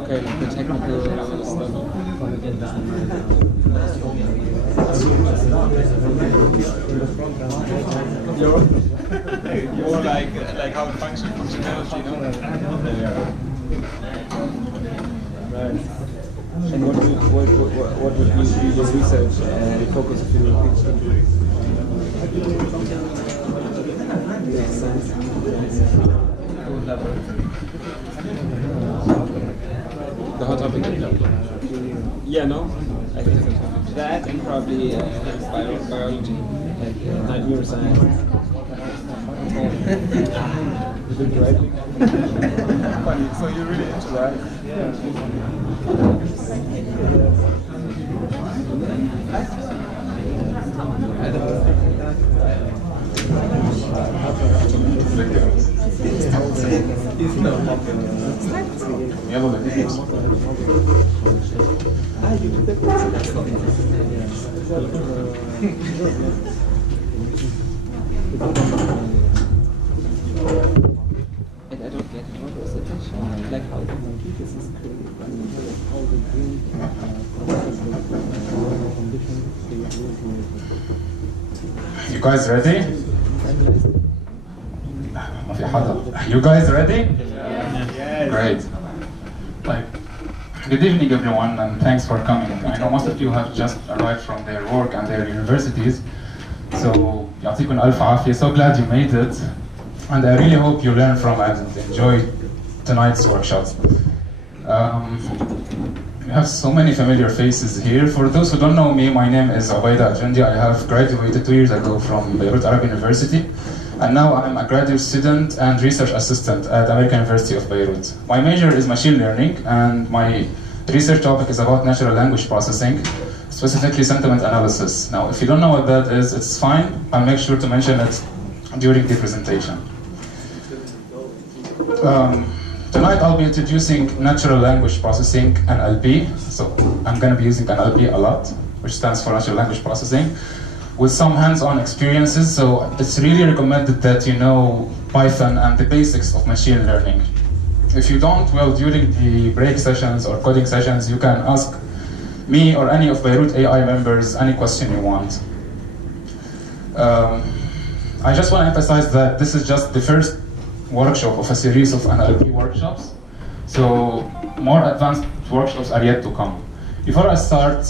Okay, the technical stuff. You're like how it functions, functionality, you know? Right. And what would be your research and focus of your PhD? Makes sense. The hot topic? Yeah, no? I think that and probably biology, like neuroscience. Is it right? Funny, so you're really into that? Yeah. And I don't get it. What was the question? Like how this is created, how the brain conditions. You guys ready? You guys ready? Yes. Great. Like, good evening everyone, and thanks for coming. I know most of you have just arrived from their work and their universities, so يعطيكم ألف عافية. So glad you made it, and I really hope you learn from and enjoy tonight's workshop. We have so many familiar faces here. For those who don't know me, my name is Ubaida Ajendi. I have graduated 2 years ago from Beirut Arab University, and now I'm a graduate student and research assistant at American University of Beirut. My major is machine learning, and my research topic is about natural language processing, specifically sentiment analysis. Now, if you don't know what that is, it's fine. I'll make sure to mention it during the presentation. Tonight I'll be introducing natural language processing, NLP. So I'm going to be using NLP a lot, which stands for natural language processing, with some hands-on experiences. So it's really recommended that you know Python and the basics of machine learning. If you don't, well, during the break sessions or coding sessions, you can ask me or any of Beirut AI members any question you want. I just want to emphasize that this is just the first workshop of a series of NLP workshops. So more advanced workshops are yet to come. Before I start,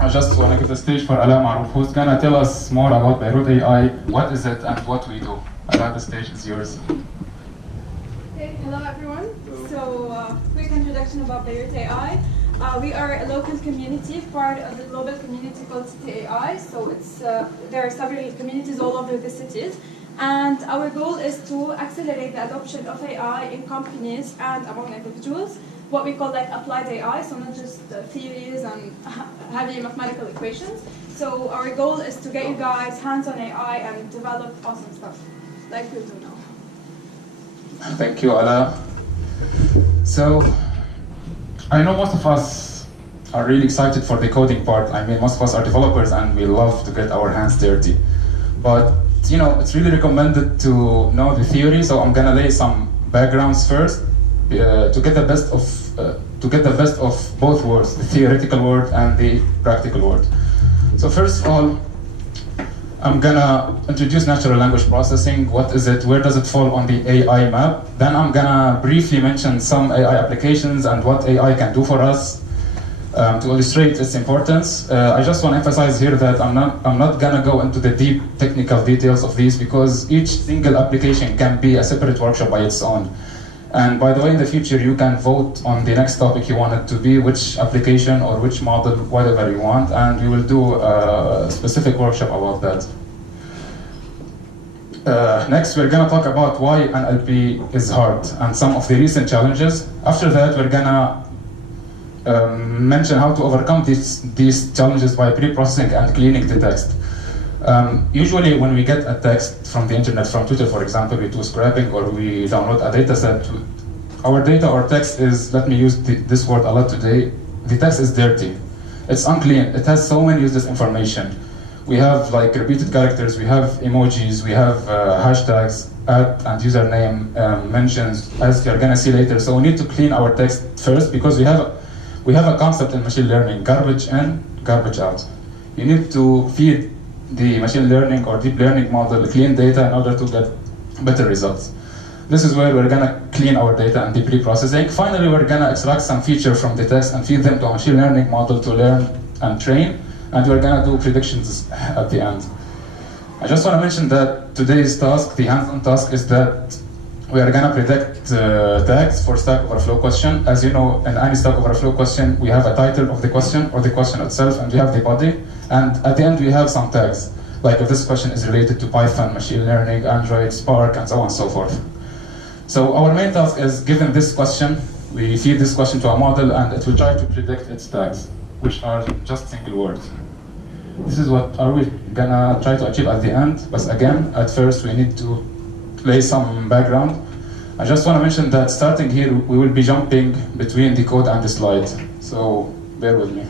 I just want to give the stage for Ala Marouf, who's going to tell us more about Beirut AI, what is it and what we do. Ala, the stage is yours. Okay, hello everyone. So quick introduction about Beirut AI. We are a local community, part of the global community called City.AI. So there are several communities all over the cities. And our goal is to accelerate the adoption of AI in companies and among individuals, what we call like applied AI, so not just theories and heavy mathematical equations. So our goal is to get you guys hands-on AI and develop awesome stuff, like we do now. Thank you, Ala. So, I know most of us are really excited for the coding part. I mean, most of us are developers and we love to get our hands dirty. But you know, it's really recommended to know the theory, so I'm gonna lay some backgrounds first to get the best of both worlds, the theoretical world and the practical world. So first of all, I'm gonna introduce natural language processing. What is it? Where does it fall on the AI map? Then I'm gonna briefly mention some AI applications and what AI can do for us. To illustrate its importance, I just want to emphasize here that I'm not gonna go into the deep technical details of these because each single application can be a separate workshop by its own. And by the way, in the future, you can vote on the next topic you want it to be, which application or which model, whatever you want, and we will do a specific workshop about that. Next, we're gonna talk about why NLP is hard and some of the recent challenges. After that, we're gonna mention how to overcome these challenges by pre-processing and cleaning the text. Usually when we get a text from the internet, from Twitter for example, we do scraping or we download a data set. Our data or text is, let me use this word a lot today, the text is dirty. It's unclean, it has so many useless information. We have like repeated characters, we have emojis, we have hashtags, and username mentions, as you're gonna see later. So we need to clean our text first because we have a concept in machine learning, garbage in, garbage out. You need to feed the machine learning or deep learning model clean data in order to get better results. This is where we're gonna clean our data and do pre-processing. Finally, we're gonna extract some feature from the text and feed them to a machine learning model to learn and train, and we're gonna do predictions at the end. I just wanna mention that today's task, the hands-on task, is that we are gonna predict tags for Stack Overflow question. As you know, in any Stack Overflow question, we have a title of the question or the question itself, and we have the body. And at the end, we have some tags, like if this question is related to Python, machine learning, Android, Spark, and so on and so forth. So our main task is, given this question, we feed this question to a model, and it will try to predict its tags, which are just single words. This is what are we gonna try to achieve at the end. But again, at first, we need to lay some background. I just want to mention that starting here, we will be jumping between the code and the slide. So bear with me.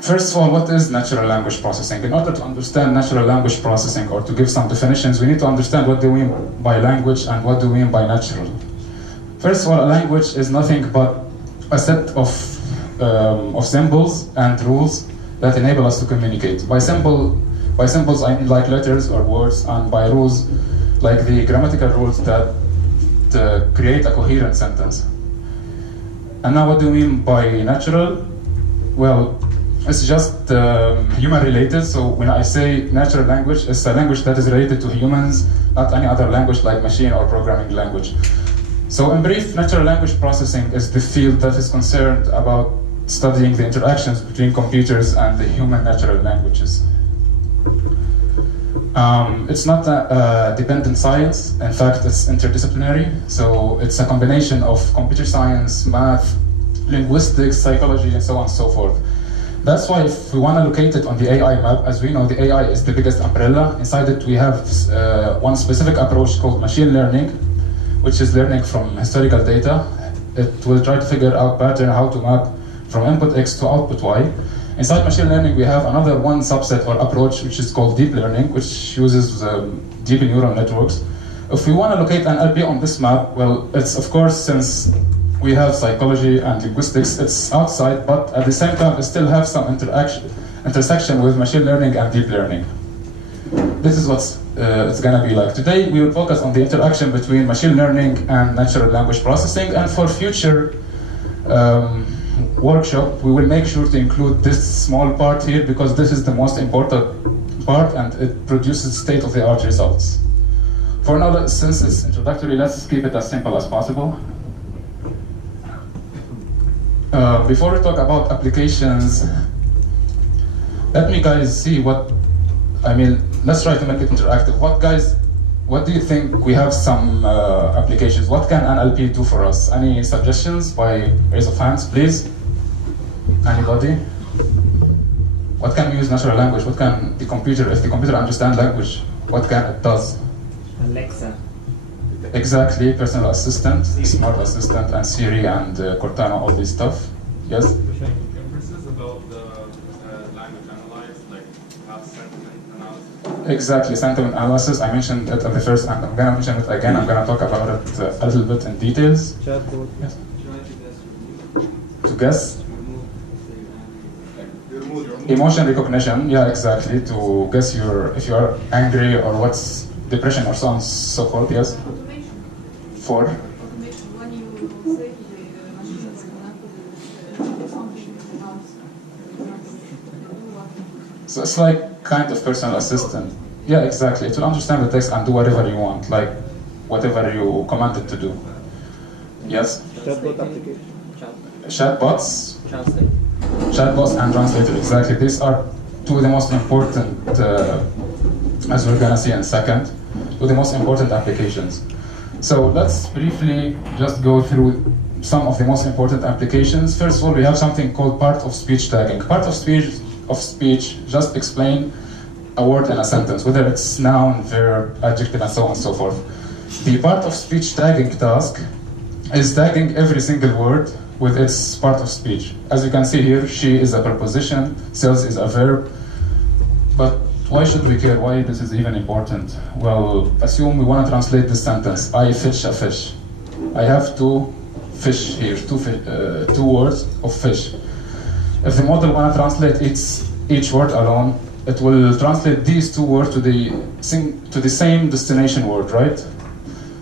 First of all, what is natural language processing? In order to understand natural language processing or to give some definitions, we need to understand what do we mean by language and what do we mean by natural. First of all, a language is nothing but a set of symbols and rules that enable us to communicate. By symbols, I mean like letters or words, and by rules, like the grammatical rules that create a coherent sentence. And now what do we mean by natural? Well, it's just human-related, so when I say natural language, it's a language that is related to humans, not any other language like machine or programming language. So in brief, natural language processing is the field that is concerned about studying the interactions between computers and the human natural languages. It's not a dependent science. In fact, it's interdisciplinary. So it's a combination of computer science, math, linguistics, psychology, and so on and so forth. That's why if we want to locate it on the AI map, as we know, the AI is the biggest umbrella. Inside it, we have one specific approach called machine learning, which is learning from historical data. It will try to figure out pattern, how to map from input X to output Y. Inside machine learning, we have another one subset or approach, which is called deep learning, which uses deep neural networks. If we want to locate an NLP on this map, well, it's of course, since we have psychology and linguistics, it's outside, but at the same time, it still have some intersection with machine learning and deep learning. This is what it's going to be like. Today, we will focus on the interaction between machine learning and natural language processing, and for future workshop, we will make sure to include this small part here because this is the most important part and it produces state-of-the-art results. For now, since it's introductory, let's keep it as simple as possible. Before we talk about applications, let me guys see what, let's try to make it interactive. What do you think? We have some applications. What can NLP do for us? Any suggestions by raise of hands, please? Anybody? What can we use natural language? What can the computer, if the computer understands language, what can it does? Alexa. Exactly, personal assistant, smart assistant, and Siri and Cortana, all this stuff. Yes? Inferences about the language analyze, like have sentiment analysis. Exactly, sentiment analysis. I mentioned it at the first, and I'm going to mention it again. I'm going to talk about it a little bit in details. Chatbot. Yes. Try to guess. To guess? Remove. Emotion recognition, yeah, exactly. To guess if you are angry or what's depression or so on and so forth, yes? Automation. For? Automation. When you say the machine, for example, So it's like kind of personal assistant. Yeah, exactly. It will understand the text and do whatever you want, like whatever you command it to do. Yes? Chatbot application. Chatbots, Translate. chatbots and translator, exactly. These are two of the most important, as we're gonna see in a second, two of the most important applications. So let's briefly just go through some of the most important applications. First of all, we have something called part of speech tagging. Part of speech just explain a word in a sentence, whether it's noun, verb, adjective, and so on and so forth. The part of speech tagging task is tagging every single word with its part of speech. As you can see here, she is a preposition, sells is a verb. But why should we care? Why this is even important? Well, assume we want to translate this sentence. I fish a fish. I have two fish here, two words of fish. If the model want to translate each word alone, it will translate these two words to the same destination word, right?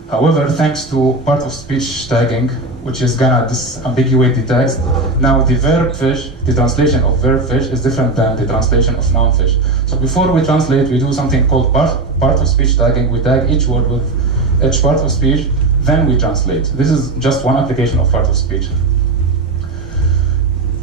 However, thanks to part of speech tagging, which is gonna disambiguate the text, now the verb fish, the translation of verb fish is different than the translation of noun fish. So before we translate, we do something called part of speech tagging. We tag each word with each part of speech, then we translate. This is just one application of part of speech.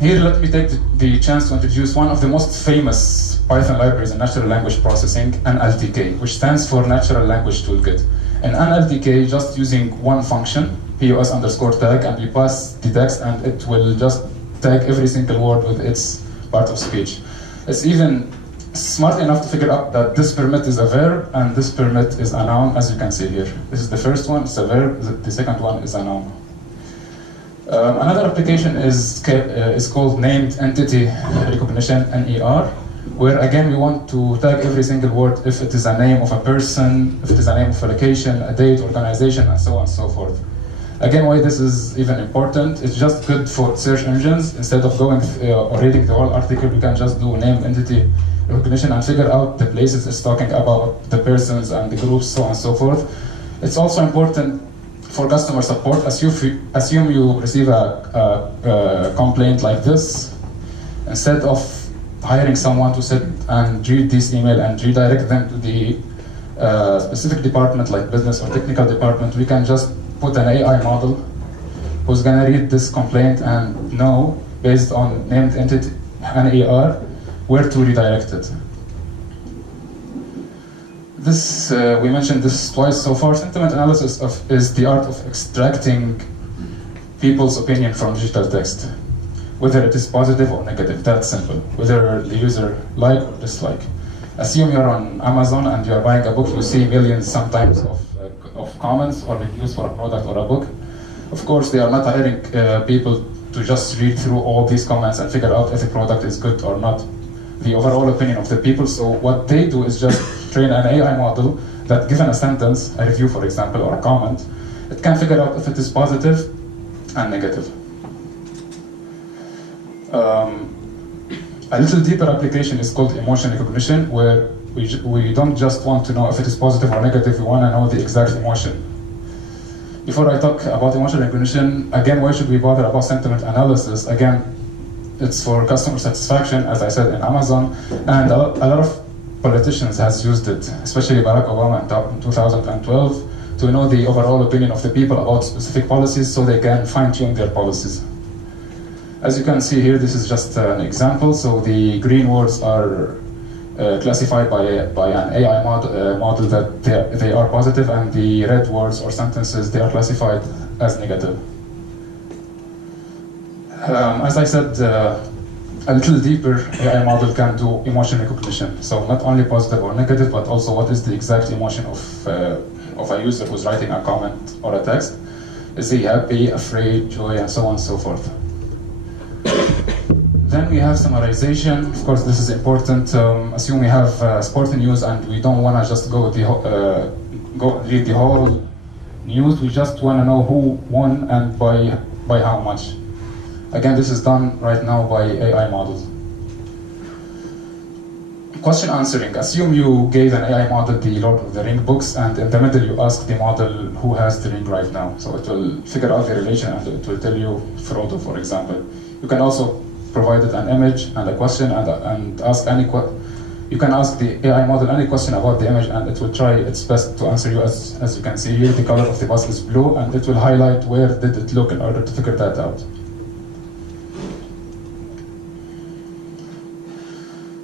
Here, let me take the chance to introduce one of the most famous Python libraries in natural language processing, NLTK, which stands for Natural Language Toolkit. In NLTK, just using one function, POS_tag, and we pass the text, and it will just tag every single word with its part of speech. It's even smart enough to figure out that this permit is a verb and this permit is a noun, as you can see here. This is the first one, it's a verb, the second one is a noun. Another application is called Named Entity Recognition, NER, where again we want to tag every single word if it is a name of a person, if it is a name of a location, a date, organization, and so on and so forth. Again, why this is even important, it's just good for search engines. Instead of going or reading the whole article, we can just do named entity recognition and figure out the places it's talking about, the persons and the groups, so on and so forth. It's also important for customer support. Assume you receive a complaint like this. Instead of hiring someone to sit and read this email and redirect them to the specific department like business or technical department, we can just put an AI model who's gonna read this complaint and know, based on named entity NER, where to redirect it. This, we mentioned this twice so far. Sentiment analysis is the art of extracting people's opinion from digital text, whether it is positive or negative. That's simple. Whether the user like or dislike. Assume you're on Amazon and you're buying a book, you see millions sometimes of comments or reviews for a product or a book. Of course, they are not hiring people to just read through all these comments and figure out if the product is good or not. The overall opinion of the people. So what they do is just train an AI model that, given a sentence, a review for example, or a comment, it can figure out if it is positive and negative. A little deeper application is called emotion recognition, where we don't just want to know if it is positive or negative, we want to know the exact emotion. Before I talk about emotion recognition, again, why should we bother about sentiment analysis? Again, it's for customer satisfaction, as I said, in Amazon, and a lot of politicians has used it, especially Barack Obama in 2012, to know the overall opinion of the people about specific policies so they can fine-tune their policies. As you can see here, this is just an example. So the green words are classified by an AI model that they are positive, and the red words or sentences, they are classified as negative. As I said, a little deeper, AI model can do emotion recognition. So not only positive or negative, but also what is the exact emotion of a user who's writing a comment or a text. Is he happy, afraid, joy, and so on and so forth. Then we have summarization. Of course, this is important. Assume we have sporting news and we don't want to just go read the whole news. We just want to know who won and by how much. Again, this is done right now by AI models. Question answering. Assume you gave an AI model the Lord of the Ring books, and in the middle you ask the model who has the ring right now. So it will figure out the relation and it will tell you Frodo, for example. You can also provide it an image and a question and ask any You can ask the AI model any question about the image, and it will try its best to answer you. As you can see here, the color of the bus is blue, and it will highlight where did it look in order to figure that out.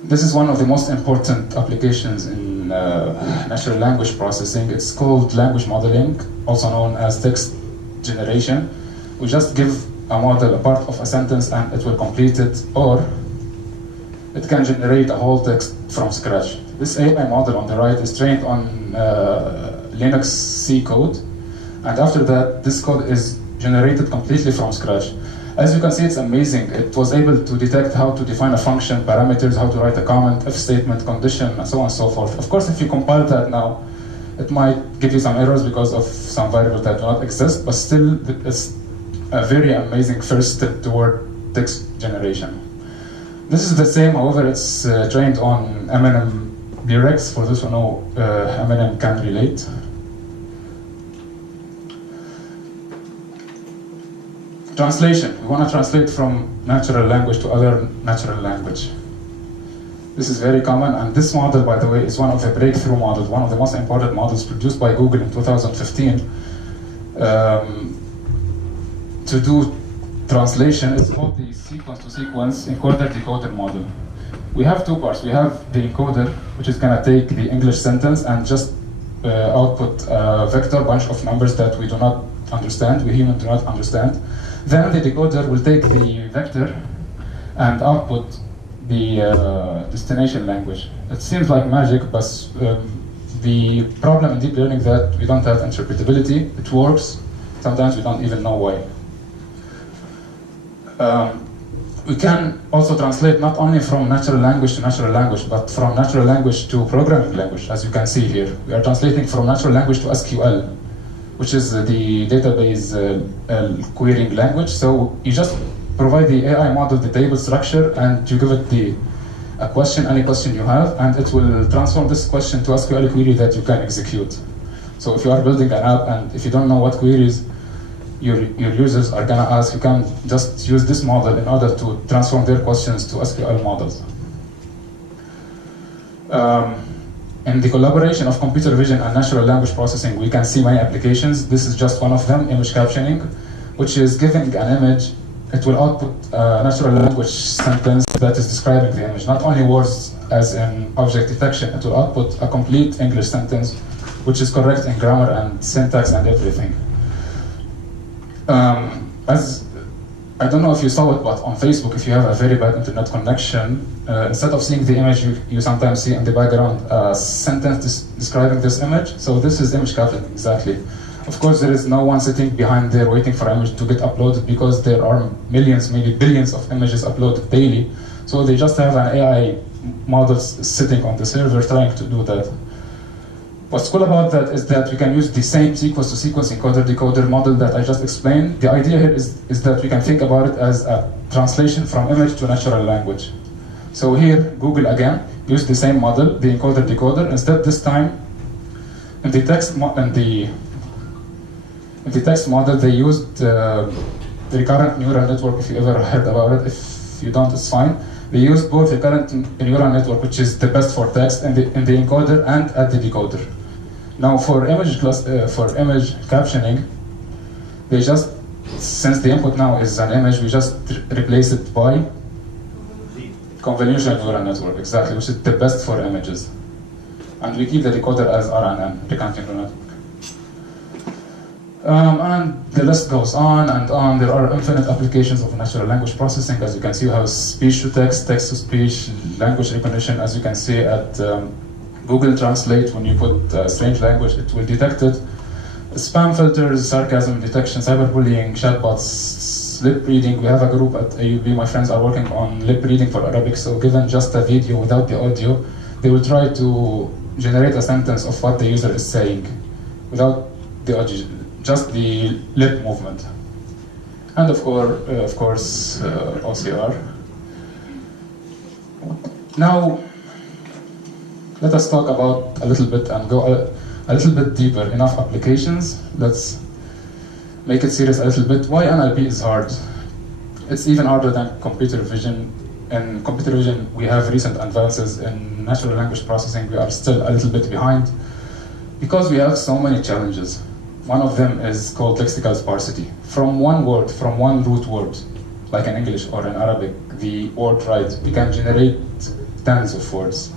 This is one of the most important applications in natural language processing. It's called language modeling, also known as text generation. We just give a model a part of a sentence and it will complete it, or it can generate a whole text from scratch. This AI model on the right is trained on Linux C code, and after that, this code is generated completely from scratch. As you can see, it's amazing. It was able to detect how to define a function, parameters, how to write a comment, if statement, condition, and so on and so forth. Of course, if you compile that now, it might give you some errors because of some variables that do not exist, but still, it's a very amazing first step toward text generation. This is the same, however, it's trained on M&M lyrics. For those who know, M&M can relate. Translation. We want to translate from natural language to other natural language. This is very common, and this model, by the way, is one of the breakthrough models, one of the most important models produced by Google in 2015. To do translation, it's called the sequence-to-sequence encoder-decoder model. We have two parts. We have the encoder, which is going to take the English sentence and just output a vector bunch of numbers that we do not understand, we humans do not understand. Then the decoder will take the vector and output the destination language. It seems like magic, but the problem in deep learning is that we don't have interpretability. It works. Sometimes we don't even know why. We can also translate not only from natural language to natural language, but from natural language to programming language, as you can see here. We are translating from natural language to SQL, which is the database querying language. So you just provide the AI model the table structure, and you give it a question, any question you have, and it will transform this question to a SQL query that you can execute. So if you are building an app and if you don't know what queries your users are going to ask, you can just use this model in order to transform their questions to SQL models. In the collaboration of computer vision and natural language processing, we can see many applications. This is just one of them, image captioning, which is giving an image. It will output a natural language sentence that is describing the image, not only words as in object detection. It will output a complete English sentence, which is correct in grammar and syntax and everything. As I don't know if you saw it, but on Facebook, if you have a very bad internet connection, instead of seeing the image, you sometimes see in the background a sentence describing this image. So this is image captioning, exactly. Of course, there is no one sitting behind there waiting for an image to get uploaded, because there are millions, maybe billions of images uploaded daily. So they just have an AI model sitting on the server trying to do that. What's cool about that is that we can use the same sequence-to-sequence encoder-decoder model that I just explained. The idea here is that we can think about it as a translation from image to natural language. So here, Google again used the same model, the encoder-decoder. Instead, this time, in the text model, they used the recurrent neural network. If you ever heard about it, if you don't, it's fine. They used both recurrent neural network, which is the best for text, in the encoder and at the decoder. Now, for image captioning, they just, since the input now is an image, we just replace it by convolutional neural network, exactly, which is the best for images. And we keep the decoder as RNN, recurrent neural network. And the list goes on and on. There are infinite applications of natural language processing. As you can see, you have speech-to-text, text-to-speech, language recognition. As you can see at Google Translate, when you put strange language, it will detect it. Spam filters, sarcasm detection, cyberbullying, chatbots, lip reading. We have a group at AUB. My friends are working on lip reading for Arabic. So given just a video without the audio, they will try to generate a sentence of what the user is saying without the audio, just the lip movement. And of course, OCR. Now, let us talk about a little bit and go a little bit deeper. Enough applications. Let's make it serious a little bit. Why NLP is hard? It's even harder than computer vision. in computer vision, we have recent advances. In natural language processing, we are still a little bit behind because we have so many challenges. One of them is called lexical sparsity. From one word, from one root word, like in English or in Arabic, the word write, we can generate tens of words.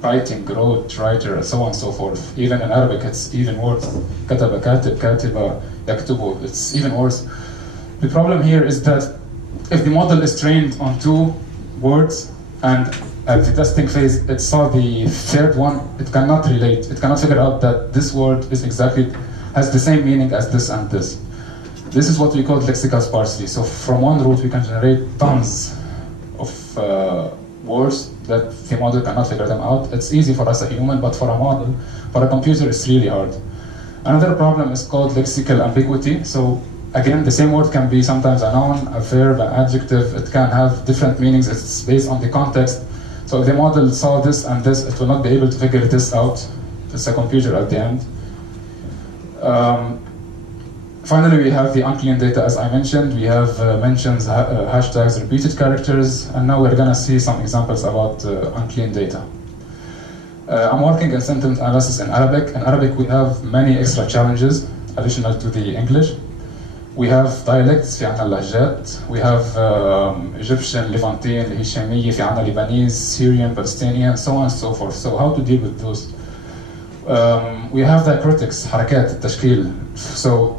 Writing, wrote, writer, and so on and so forth. Even in Arabic, it's even worse. كتب, كاتب, كاتبة, يكتب, it's even worse. The problem here is that if the model is trained on 2 words, and at the testing phase it saw the third one, it cannot relate. It cannot figure out that this word is has the same meaning as this and this. This is what we call lexical sparsity. So from one root we can generate tons of words that the model cannot figure them out. It's easy for us a human, but for a model, for a computer, it's really hard. Another problem is called lexical ambiguity. So again, the same word can be sometimes a noun, a verb, an adjective. It can have different meanings. It's based on the context. So if the model saw this and this, it will not be able to figure this out. It's a computer at the end. Finally, we have the unclean data, as I mentioned. We have mentions, hashtags, repeated characters, and now we're going to see some examples about unclean data. I'm working in sentence analysis in Arabic. In Arabic, we have many extra challenges additional to the English. We have dialects, في عنا اللهجات. We have Egyptian, Levantine, Hishamiya, في عنا Lebanese, Syrian, Palestinian, so on and so forth. So how to deal with those? We have diacritics, حركات, التشكيل. So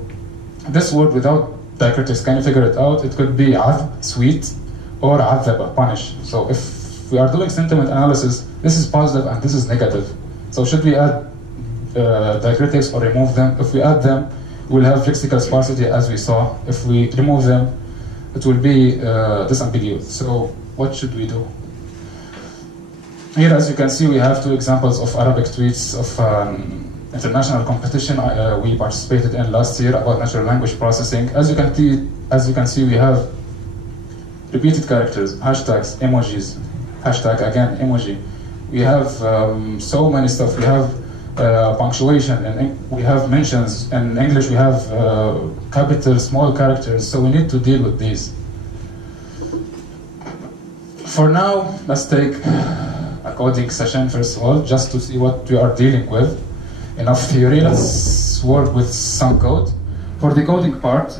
this word without diacritics, can you figure it out? It could be عذب, sweet, or عذب, punish. So if we are doing sentiment analysis, this is positive and this is negative. So should we add diacritics or remove them? If we add them, we'll have lexical sparsity as we saw. If we remove them, it will be disambiguous. So what should we do? Here, as you can see, we have 2 examples of Arabic tweets of international competition we participated in last year about natural language processing. As you can see, we have repeated characters, hashtags, emojis, hashtag again, emoji. We have so many stuff. We have punctuation, and we have mentions. In English, we have capital, small characters, so we need to deal with these. For now, let's take a coding session first of all, just to see what we are dealing with. Enough theory, let's work with some code. For the coding part,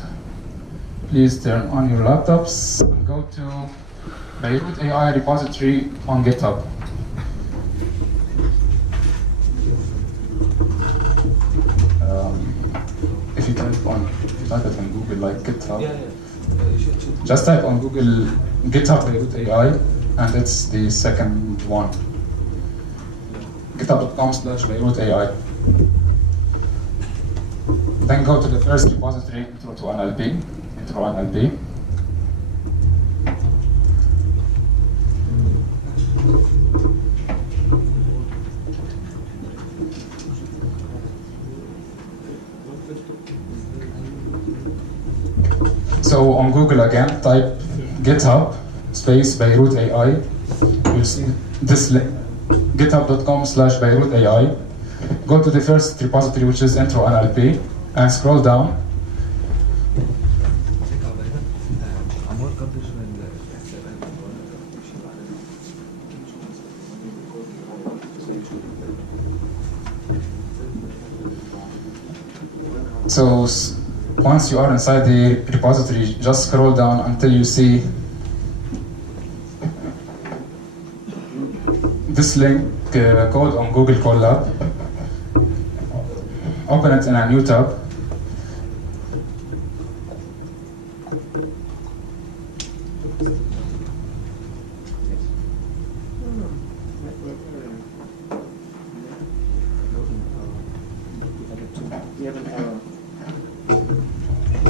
please turn on your laptops and go to City.AI repository on GitHub. If you type it on Google, like GitHub, just type on Google GitHub City.AI, and it's the second one. github.com/City.AI. Then go to the first repository, intro to NLP. So on Google again, type GitHub space City.AI. You'll see this link, github.com/City.AI. Go to the first repository, which is intro NLP, and scroll down. So once you are inside the repository, just scroll down until you see this link, code on Google Colab. Open it in a new tab. You have an error.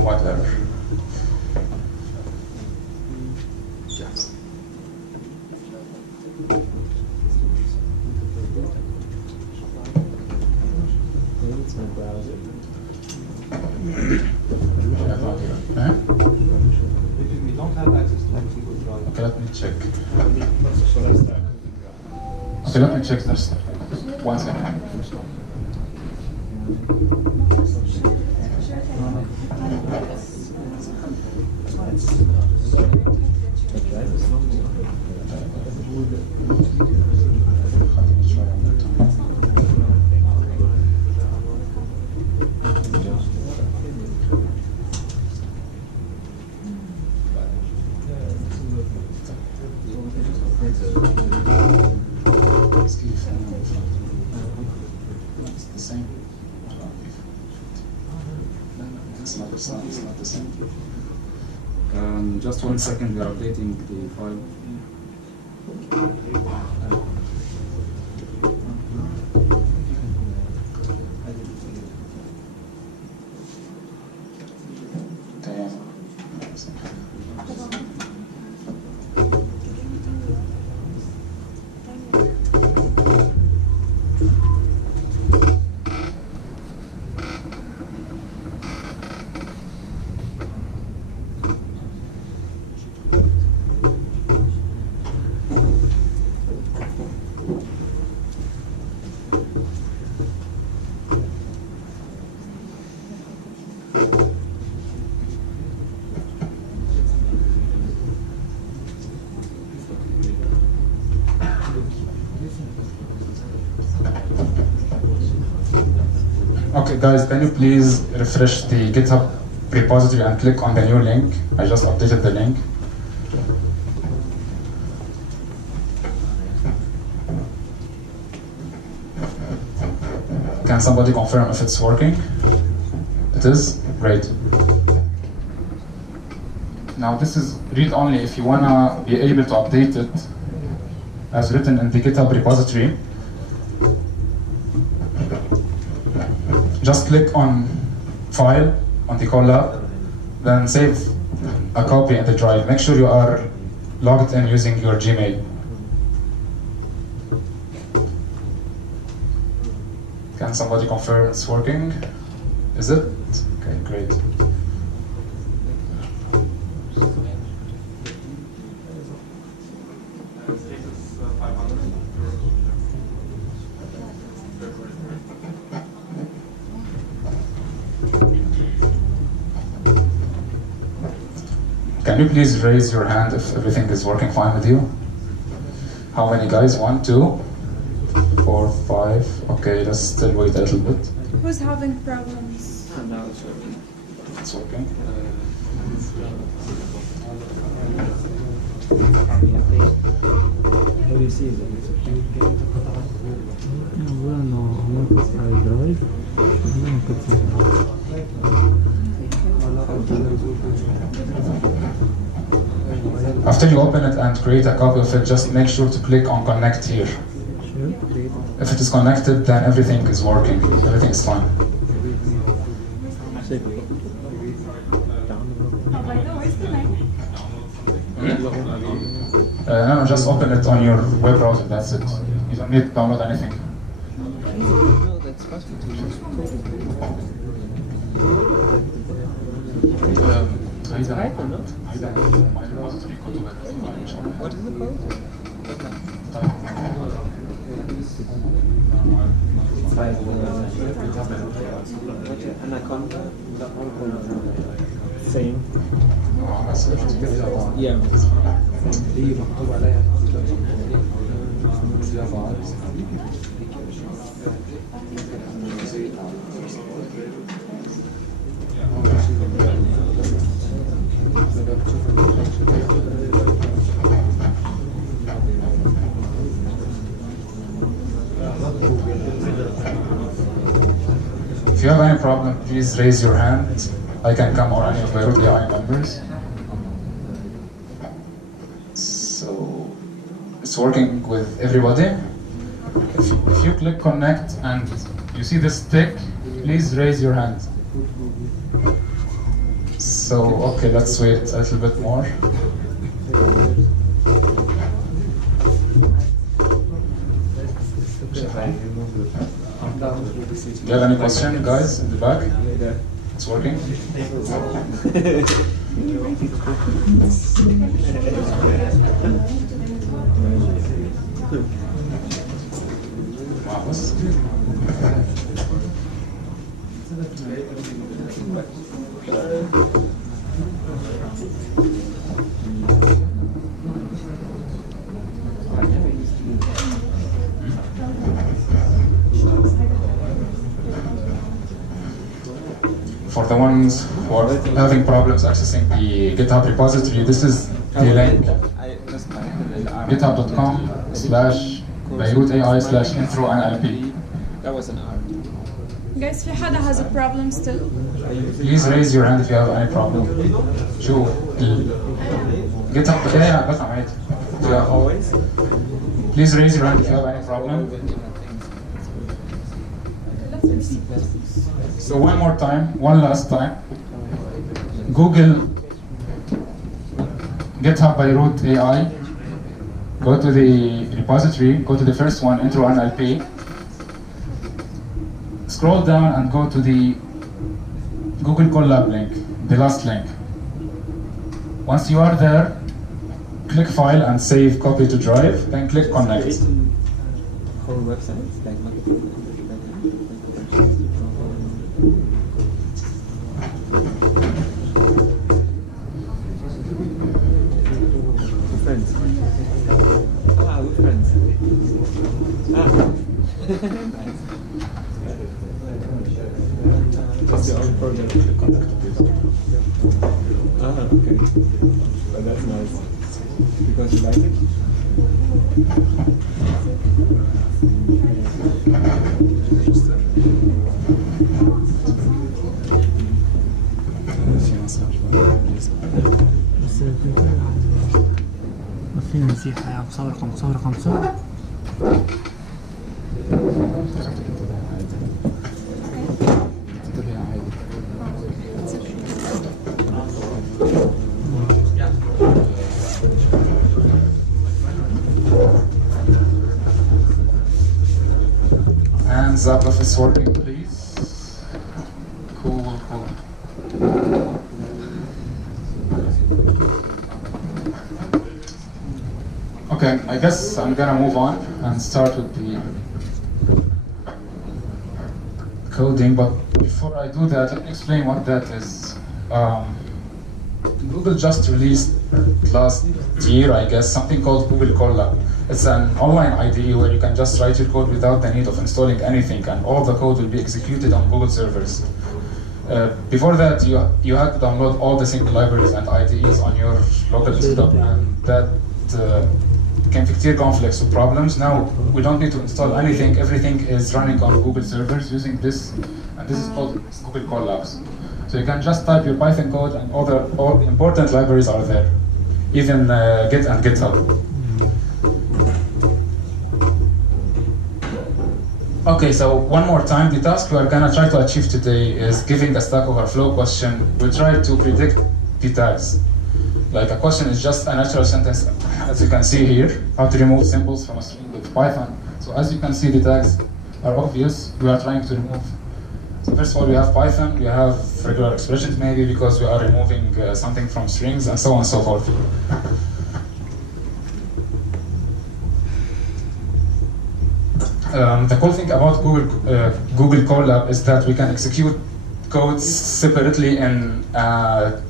What error? Maybe it's my browser. We don't have access to Google Drive. Okay, let me check. Shall I start? Okay, let me check this. 1 second. It's not the same. Just 1 second, we are updating the file. Okay, guys, can you please refresh the GitHub repository and click on the new link? I just updated the link. Can somebody confirm if it's working? It is? Great. Now this is read-only. If you want to be able to update it as written in the GitHub repository, just click on File on the collab, then save a copy in the drive. Make sure you are logged in using your Gmail. Can somebody confirm it's working? Is it? Okay, great. Can you please raise your hand if everything is working fine with you? How many guys? 1, 2, 4, 5. Okay, let's still wait a little bit. Who's having problems? Now it's working. It's working. What do you see? Is it After you open it and create a copy of it, just make sure to click on connect here. If it is connected, then everything is working. Everything is fine. No, just open it on your web browser, that's it. You don't need to download anything. No, that's possible. What is it called? Same. Yeah. If you have any problem, please raise your hand. I can come or any of the AI members. So it's working with everybody. If you click connect and you see this tick, please raise your hand. So, okay, let's wait a little bit more. Do you have any question, guys, in the back? It's working? For the ones who are having problems accessing the GitHub repository, this is the link. github.com/BeirutAI/intro NLP. That was an R. Guys, في حدا has a problem still? Please raise your hand if you have any problem. شو GitHub yeah, بطلع عادي. Yeah, always. Please raise your hand if you have any problem. So one more time, one last time. Google GitHub by Root.AI. Go to the repository, go to the first one, intro NLP. Scroll down and go to the Google Colab link, the last link. Once you are there, click File and save copy to drive, then click Connect. Whole website, like friends. Ah, we're friends. Ah, nice. That's your own project. Ah, okay. But that's nice. Because you like it? في مسيحة يا مصور خمسة Hands up if it's working, please. Cool. Okay, I guess I'm gonna move on and start with the coding, but before I do that, let me explain what that is. Google just released last year, I guess, something called Google Colab. It's an online IDE where you can just write your code without the need of installing anything, and all the code will be executed on Google servers. Before that, you had to download all the single libraries and IDEs on your local desktop, and that came to clear conflicts with problems. Now we don't need to install anything. Everything is running on Google servers using this, and this is called Google Colabs. So you can just type your Python code, and all the important libraries are there, even Git and GitHub. Okay, so one more time, the task we are gonna try to achieve today is giving a Stack Overflow question. We try to predict the tags. Like a question is just a natural sentence, as you can see here, how to remove symbols from a string with Python. So as you can see, the tags are obvious. We are trying to remove. So first of all, we have Python, we have regular expressions maybe because we are removing something from strings and so on and so forth. The cool thing about Google Colab is that we can execute codes separately in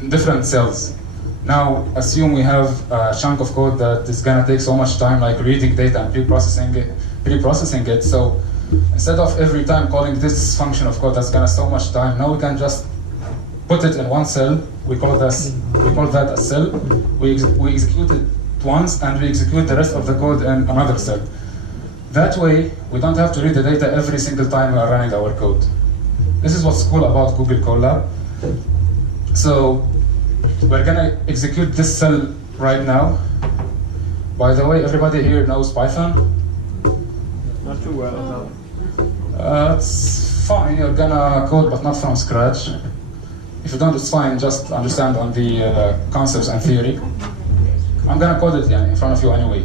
different cells. Now, assume we have a chunk of code that is going to take so much time, like reading data and pre-processing it. So instead of every time calling this function of code that's going to so much time, now we can just put it in one cell. We call that a cell. We execute it once, and we execute the rest of the code in another cell. That way, we don't have to read the data every single time we are running our code. This is what's cool about Google Colab. So we're gonna execute this cell right now. By the way, everybody here knows Python? Not too well, no. It's fine, you're gonna code, but not from scratch. If you don't, it's fine, just understand on the concepts and theory. I'm gonna code it in front of you anyway.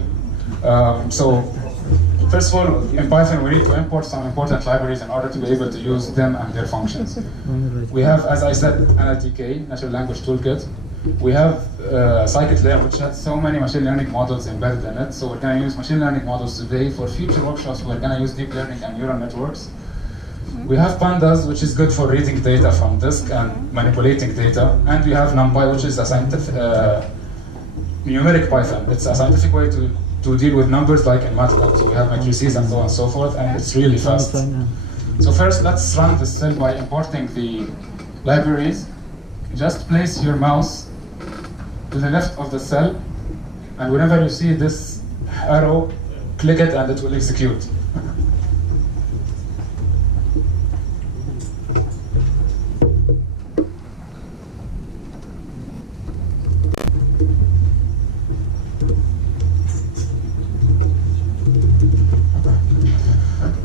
First of all, in Python, we need to import some important libraries in order to be able to use them and their functions. We have, as I said, NLTK, Natural Language Toolkit. We have scikit-learn, which has so many machine learning models embedded in it. So we're going to use machine learning models today. For future workshops, we're going to use deep learning and neural networks. We have pandas, which is good for reading data from disk and manipulating data. And we have NumPy, which is a scientific, numeric Python. It's a scientific way to deal with numbers like in MATLAB. So we have matrices and so on and so forth, and it's really fast. So first, let's run this cell by importing the libraries. Just place your mouse to the left of the cell, and whenever you see this arrow, click it and it will execute.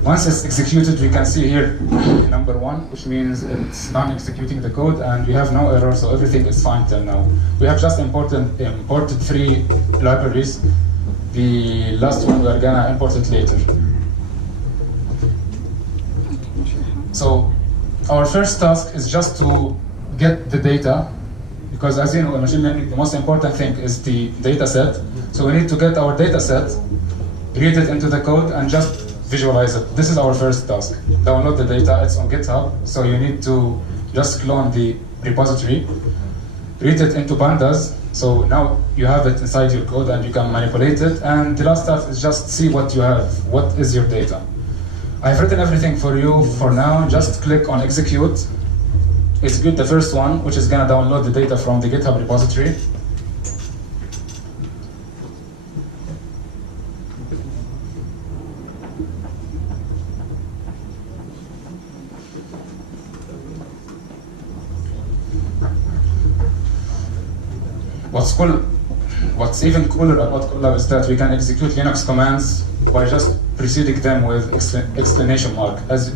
Once it's executed, we can see here number 1, which means it's done executing the code, and we have no error, so everything is fine till now. We have just imported 3 libraries. The last one we are gonna import it later. So our first task is just to get the data, because as you know, in machine learning, the most important thing is the data set. So we need to get our data set, read it into the code, and just visualize it. This is our first task. Download the data, it's on GitHub, so you need to just clone the repository, read it into pandas, so now you have it inside your code and you can manipulate it, and the last task is just see what you have, what is your data. I've written everything for you for now, just click on execute. Execute the first one, which is gonna download the data from the GitHub repository. What's even cooler about Colab is that we can execute Linux commands by just preceding them with exclamation mark. As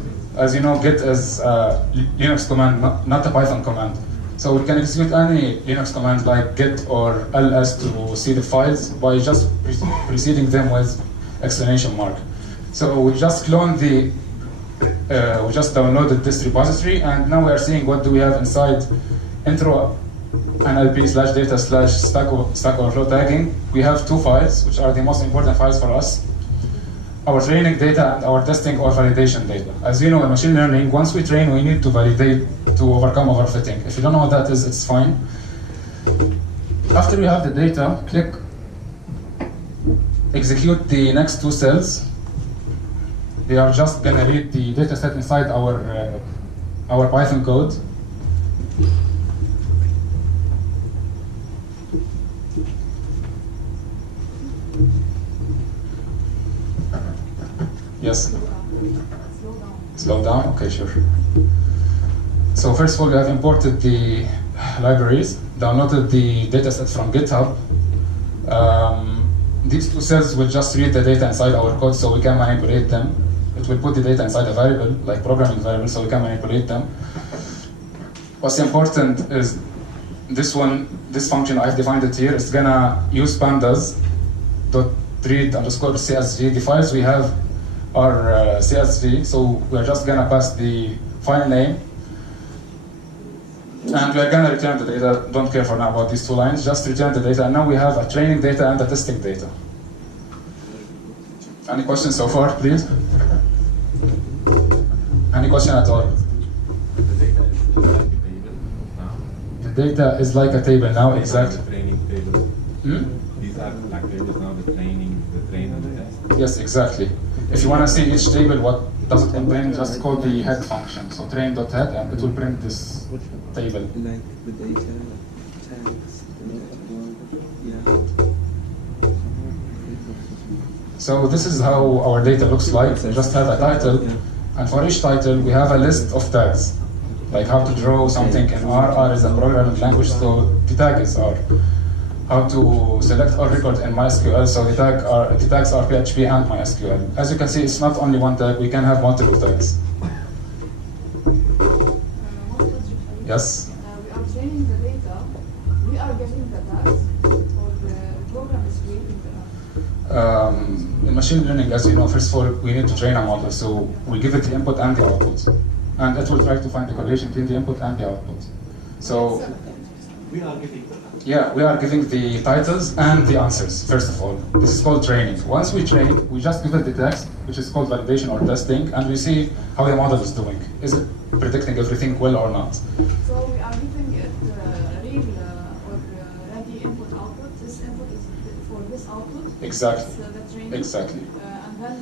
you know, Git is a Linux command, not a Python command. So we can execute any Linux command like Git or ls to see the files by just preceding them with exclamation mark. So we just cloned we just downloaded this repository, and now we are seeing what do we have inside intro NLP/data/stack overflow tagging. We have 2 files, which are the most important files for us. Our training data and our testing or validation data. As you know, in machine learning, once we train, we need to validate to overcome overfitting. If you don't know what that is, it's fine. After we have the data, click execute the next 2 cells. They are just gonna read the data set inside our Python code. Yes? Slow down? Okay, sure. So first of all, we have imported the libraries, downloaded the dataset from GitHub. These 2 cells will just read the data inside our code so we can manipulate them. It will put the data inside a variable, like programming variable, so we can manipulate them. What's important is this function, I've defined it here, it's gonna use pandas.read_CSV. The files we have are CSV, so we're just gonna pass the file name, and we're gonna return the data. Don't care for now about these 2 lines, just return the data. And now we have a training data and a testing data. Any questions so far, please? Any question at all? The data is like a table The data is like a table now? now, exactly. The training table. These are like tables now, the train and the test? Yes, exactly. If you want to see each table, what does it contain, just call the head function. So train.head, and it will print this table. Like the data, tags, yeah. So this is how our data looks like. We just have a title, and for each title, we have a list of tags, like how to draw something in R. R is a programming language, so the tag is R. How to select or record in MySQL, so the tags are PHP and MySQL. As you can see, it's not only one tag, we can have multiple tags. Yes? We are training the data, we are getting the tags, or the program is creating the tags? In machine learning, as you know, first of all, we need to train a model, so we give it the input and the output. And it will try to find the correlation between the input and the output. So, We are getting the yeah, we are giving the titles and the answers, first of all. This is called training. Once we train, we just give it the text, which is called validation or testing, and we see how the model is doing. Is it predicting everything well or not? So we are giving it real or ready input output. This input is for this output. Exactly. It's, the training. Exactly. And then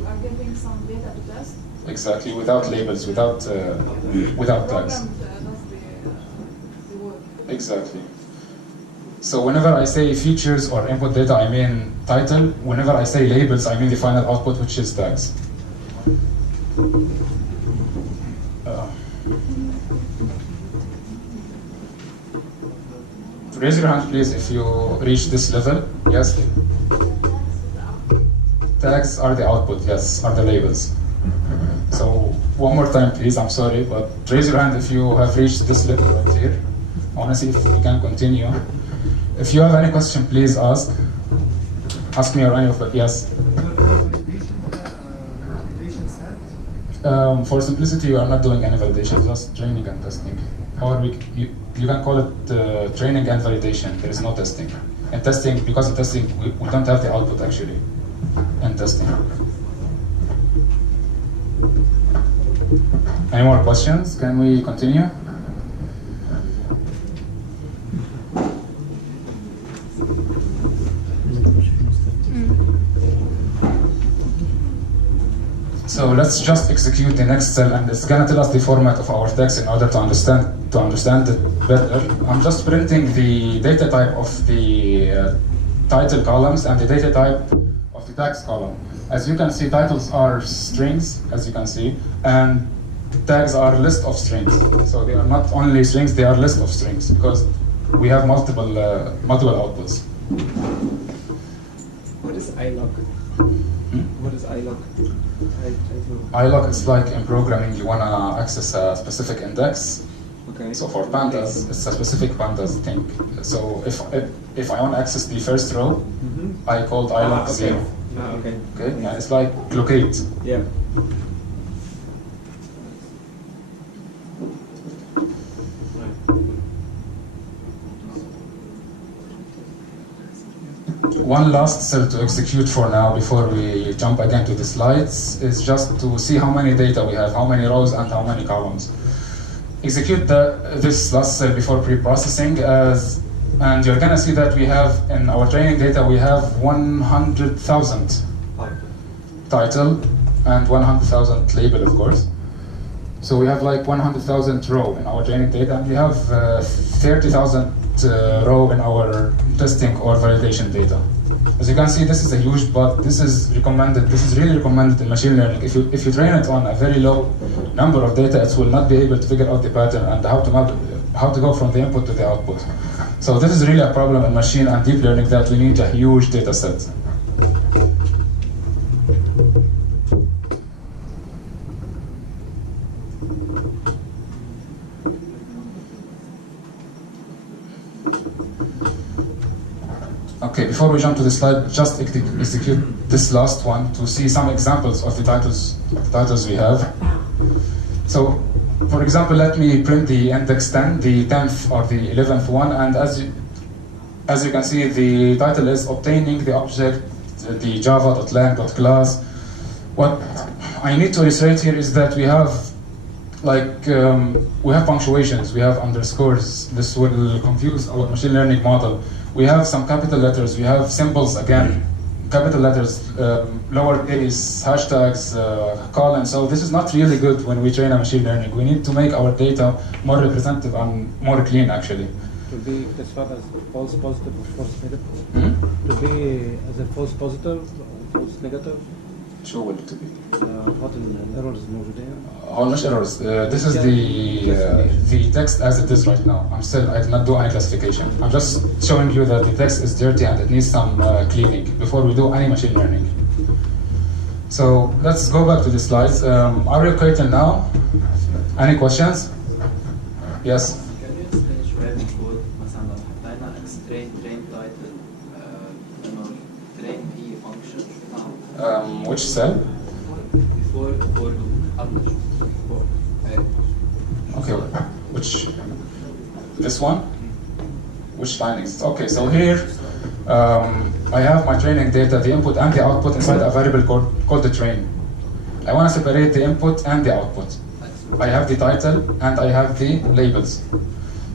we are giving some data to test. Exactly, without labels, without tags. Program does the work. Exactly. So whenever I say features or input data, I mean title. Whenever I say labels, I mean the final output, which is tags. Raise your hand, please, if you reach this level. Yes? Tags are the output, yes, are the labels. So one more time, please. I'm sorry, but raise your hand if you have reached this level right here. I want to see if we can continue. If you have any question, please ask. Ask me or any of, but yes. For simplicity, we are not doing any validation, just training and testing. Or you can call it training and validation. There is no testing. And testing, because of testing, we don't have the output actually. And testing. Any more questions? Can we continue? So let's just execute the next cell, and it's gonna tell us the format of our text in order to understand it better. I'm just printing the data type of the title columns and the data type of the text column. As you can see, titles are strings, as you can see, and tags are list of strings. So they are not only strings; they are list of strings because we have multiple outputs. What is ilog? What is ilog? ilog is like in programming, you want to access a specific index. Okay. So for pandas, it's a specific pandas thing. So if I want to access the first row, I called ilog 0. Okay. Okay, yeah, it's like locate. Yeah. One last cell to execute for now before we jump again to the slides is just to see how many data we have, how many rows and how many columns. Execute this last cell before pre-processing, and you're gonna see that we have, in our training data, we have 100,000 title and 100,000 label, of course. So we have like 100,000 row in our training data, and we have 30,000 row in our testing or validation data. As you can see, this is a huge, but this is recommended. This is really recommended in machine learning. If you train it on a very low number of data, it will not be able to figure out the pattern and how to go from the input to the output. So this is really a problem in machine and deep learning, that we need a huge data set. Okay, before we jump to the slide, just execute this last one to see some examples of the titles we have. So, for example, let me print the index 10, the 10th or the 11th one, and as you can see, the title is obtaining the object, the java.lang.class. What I need to illustrate here is that we have we have punctuations, we have underscores. This will confuse our machine learning model. We have some capital letters, we have symbols again, capital letters, lowercase, hashtags, colons. So this is not really good when we train a machine learning. We need to make our data more representative and more clean, actually. To be classified as false positive or false negative? To be as a false positive or false negative? شو هو to be? what errors موجودين؟ مش errors. This is the text as it is right now. I did not do any classification. I'm just showing you that the text is dirty and it needs some cleaning before we do any machine learning. So let's go back to the slides. Are we okay till now? Any questions? Yes. Can you explain شوية من كود مثلا لو حطينا train title إنه train هي function Which cell? before publish before. Okay, which, this one? Which line is it? Okay, so here I have my training data, the input and the output inside a variable called the train. I want to separate the input and the output. I have the title and I have the labels.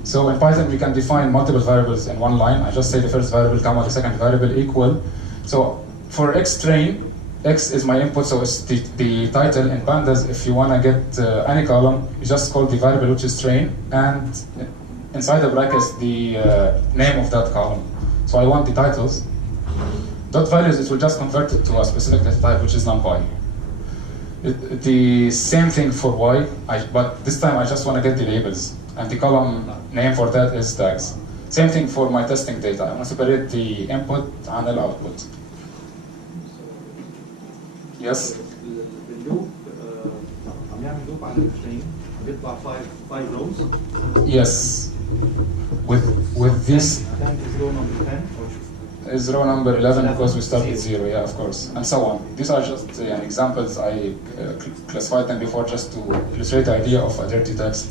So in Python we can define multiple variables in one line. I just say the first variable, comma, the second variable equal. So for X train, X is my input, so it's the title. In pandas, if you want to get any column, you just call the variable which is train, and inside the brackets the name of that column. So I want the titles. Dot values, it will just convert it to a specific data type, which is numpy. The same thing for Y, but this time I just want to get the labels, and the column name for that is tags. Same thing for my testing data. I want to separate the input and the output. Yes? باللوب عن الترين بيطلع 5 rows. Yes. With this 10 is row number 10 or is row number 11 because we start with 0, yeah, of course, and so on. These are just examples. I classified them before just to illustrate the idea of a dirty text.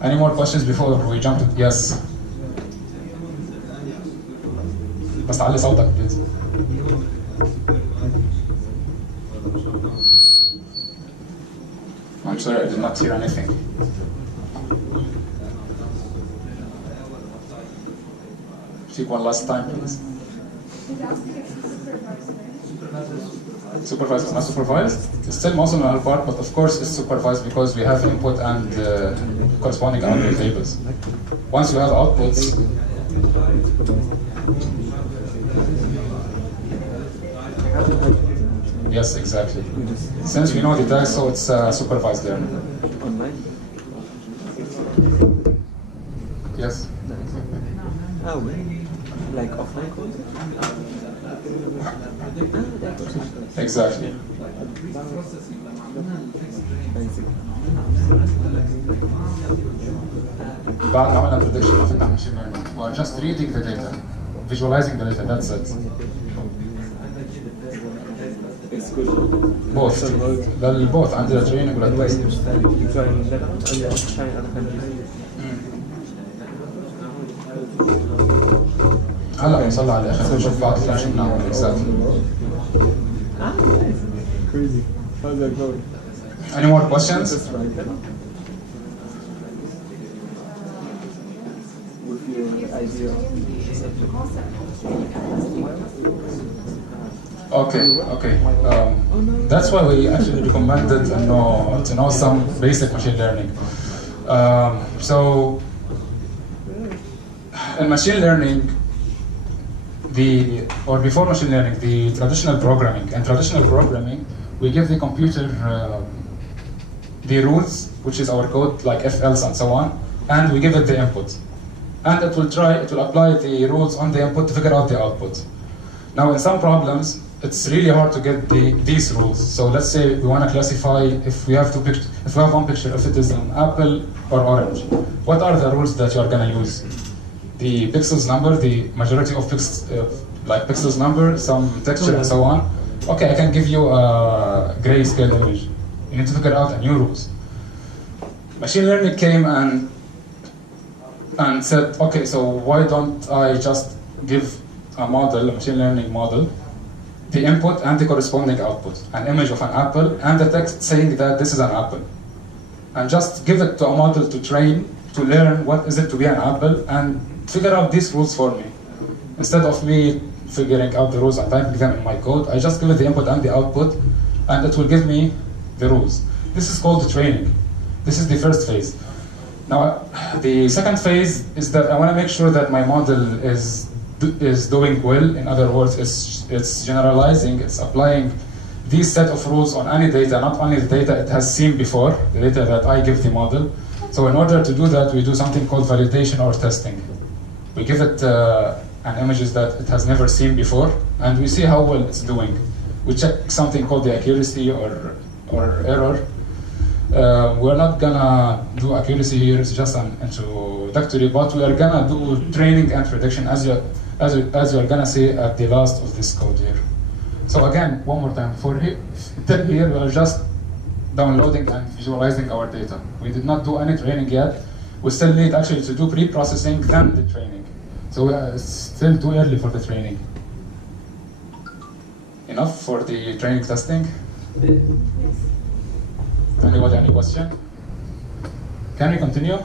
Any more questions before we jump to, yes? بس علي صوتك please. I'm sorry, I did not hear anything. Speak one last time, please. Supervised or not supervised? It's still most on our part, but of course it's supervised because we have input and corresponding output tables. Once you have outputs, yes, exactly. Since we know the tag, so it's supervised learning. Yes. Oh, like offline code? Exactly. بعد ما عملنا prediction ما فتحنا machine learning. We're just reading the data, visualizing the data. That's it. It's good. Both. both عندنا training ولا Anyway, test. you join that one and you try other countries. هلا بنصلي على الاخر نشوف بعض شو بنعمل exactly. Crazy. How's that going? Any more questions? With your idea Okay. That's why we actually recommended to know some basic machine learning. So in machine learning, before machine learning, the traditional programming. In traditional programming, we give the computer the rules, which is our code, like if, else, and so on, and we give it the input. And it will apply the rules on the input to figure out the output. Now, in some problems, it's really hard to get these rules. So let's say we want to classify if we have one picture, if it is an apple or orange. What are the rules that you are going to use? The pixels number, the majority of pixels number, some texture, and so on. Okay, I can give you a grayscale image. You need to figure out a new rules. Machine learning came and said, okay, so why don't I just give a machine learning model, the input and the corresponding output, an image of an apple and the text saying that this is an apple, and just give it to a model to train, to learn what is it to be an apple, and figure out these rules for me. Instead of me figuring out the rules and typing them in my code, I just give it the input and the output, and it will give me the rules. This is called training. This is the first phase. Now, the second phase is that I want to make sure that my model is doing well. In other words, it's generalizing, it's applying these set of rules on any data, not only the data it has seen before, the data that I give the model. So in order to do that, we do something called validation or testing. We give it an images that it has never seen before, and we see how well it's doing. We check something called the accuracy or error. We're not gonna do accuracy here, it's just an introductory, but we are gonna do training and prediction as you are gonna see at the last of this code here. So again, one more time, till here we are just downloading and visualizing our data. We did not do any training yet. We still need actually to do pre-processing, then the training. So it's still too early for the training. Enough for the training testing? Yes. Anybody, any question? Can we continue?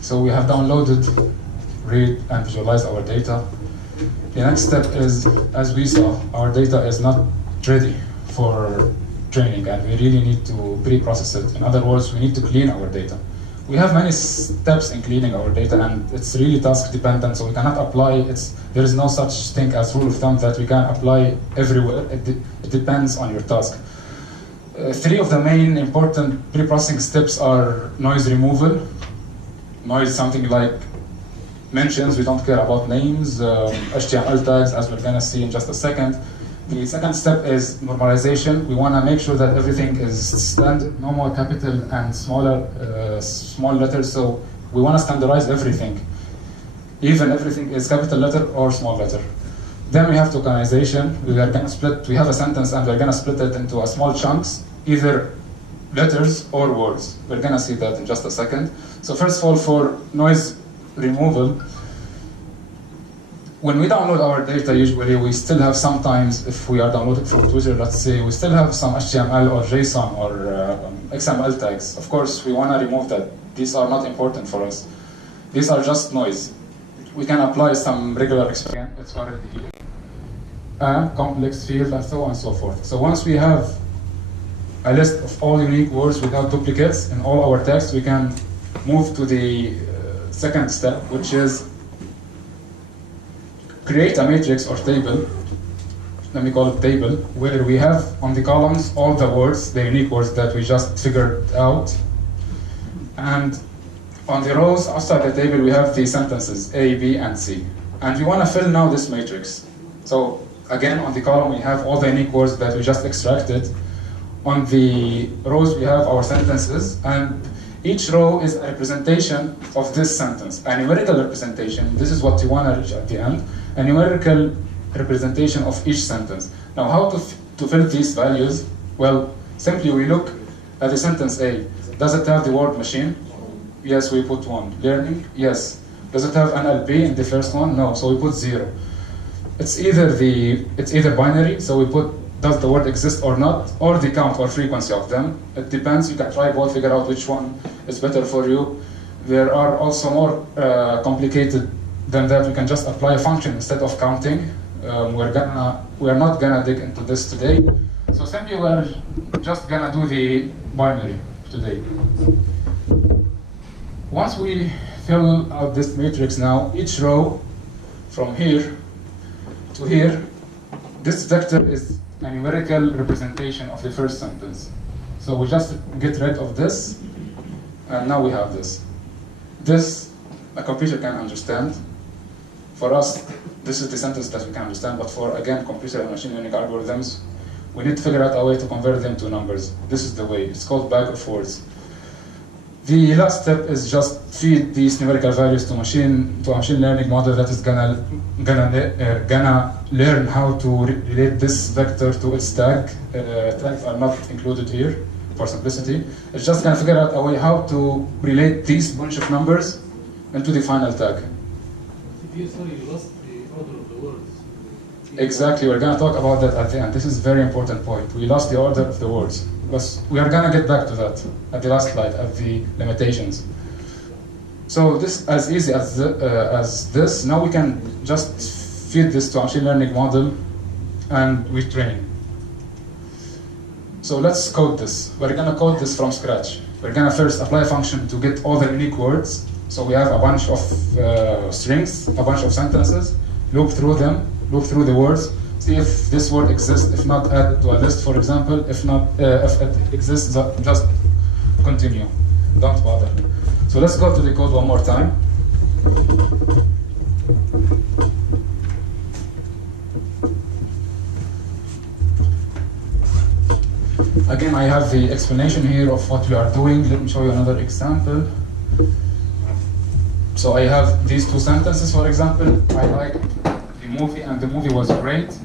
So we have downloaded, read, and visualized our data. The next step is, as we saw, our data is not ready for training, and we really need to pre-process it. In other words, we need to clean our data. We have many steps in cleaning our data, and it's really task dependent, so we cannot apply, there is no such thing as rule of thumb that we can apply everywhere. It depends on your task. Three of the main important pre-processing steps are noise removal. Noise, something like mentions, we don't care about names, HTML tags, as we're gonna see in just a second. The second step is normalization. We wanna make sure that everything is standard, no more capital and smaller, small letters, so we wanna standardize everything. Even everything is capital letter or small letter. Then we have tokenization. We have a sentence and we're gonna split it into small chunks, either letters or words. We're gonna see that in just a second. So first of all, for noise removal, when we download our data, usually we still have sometimes, if we are downloading from Twitter, let's say, we still have some HTML or JSON or XML tags. Of course, we wanna remove that. These are not important for us. These are just noise. We can apply some regular expression, it's already here. Complex field, and so on and so forth. So once we have a list of all unique words without duplicates in all our text, we can move to the second step, which is create a matrix or table. Let me call it table, where we have on the columns all the words, the unique words that we just figured out. And on the rows outside the table, we have the sentences A, B, and C. And we want to fill now this matrix. So again, on the column, we have all the unique words that we just extracted. On the rows, we have our sentences, and each row is a representation of this sentence, a numerical representation. This is what you want to reach at the end, a numerical representation of each sentence. Now, how to fill these values? Well, simply we look at the sentence A. Does it have the word machine? Yes, we put 1. Learning? Yes. Does it have NLP in the first one? No, so we put 0. It's either binary, so we put does the word exist or not, or the count or frequency of them. It depends. You can try both, figure out which one is better for you. There are also more complicated than that. We can just apply a function instead of counting. We're not gonna dig into this today. So simply we're just gonna do the binary today. Once we fill out this matrix now, each row from here to here, this vector is a numerical representation of the first sentence. So we just get rid of this, and now we have this. This, a computer can understand. For us, this is the sentence that we can understand, but for, again, computer and machine learning algorithms, we need to figure out a way to convert them to numbers. This is the way. It's called bag of words. The last step is just feed these numerical values to a machine learning model that is gonna learn how to relate this vector to its tag. Tags are not included here for simplicity. It's just gonna figure out a way how to relate these bunch of numbers into the final tag. You lost the order of the words. Exactly, we're gonna talk about that at the end. This is a very important point. We lost the order of the words. But we are gonna get back to that at the last slide, at the limitations. So this, as easy as this, now we can just feed this to a machine learning model and we train. So let's code this. We're gonna code this from scratch. We're gonna first apply a function to get all the unique words. So we have a bunch of strings, a bunch of sentences, loop through them, loop through the words, see if this word exists, if not add it to a list, for example. If not, if it exists, just continue. Don't bother. So let's go to the code one more time. Again, I have the explanation here of what we are doing. Let me show you another example. So I have these two sentences, for example. I like the movie and the movie was great.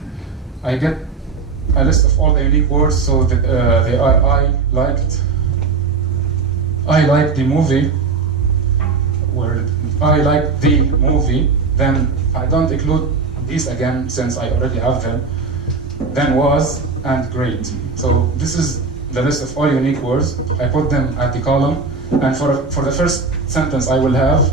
I get a list of all the unique words, so I liked the movie, where I liked the movie, then I don't include these again since I already have them, then was and great. So this is the list of all unique words. I put them at the column, and for the first sentence I will have,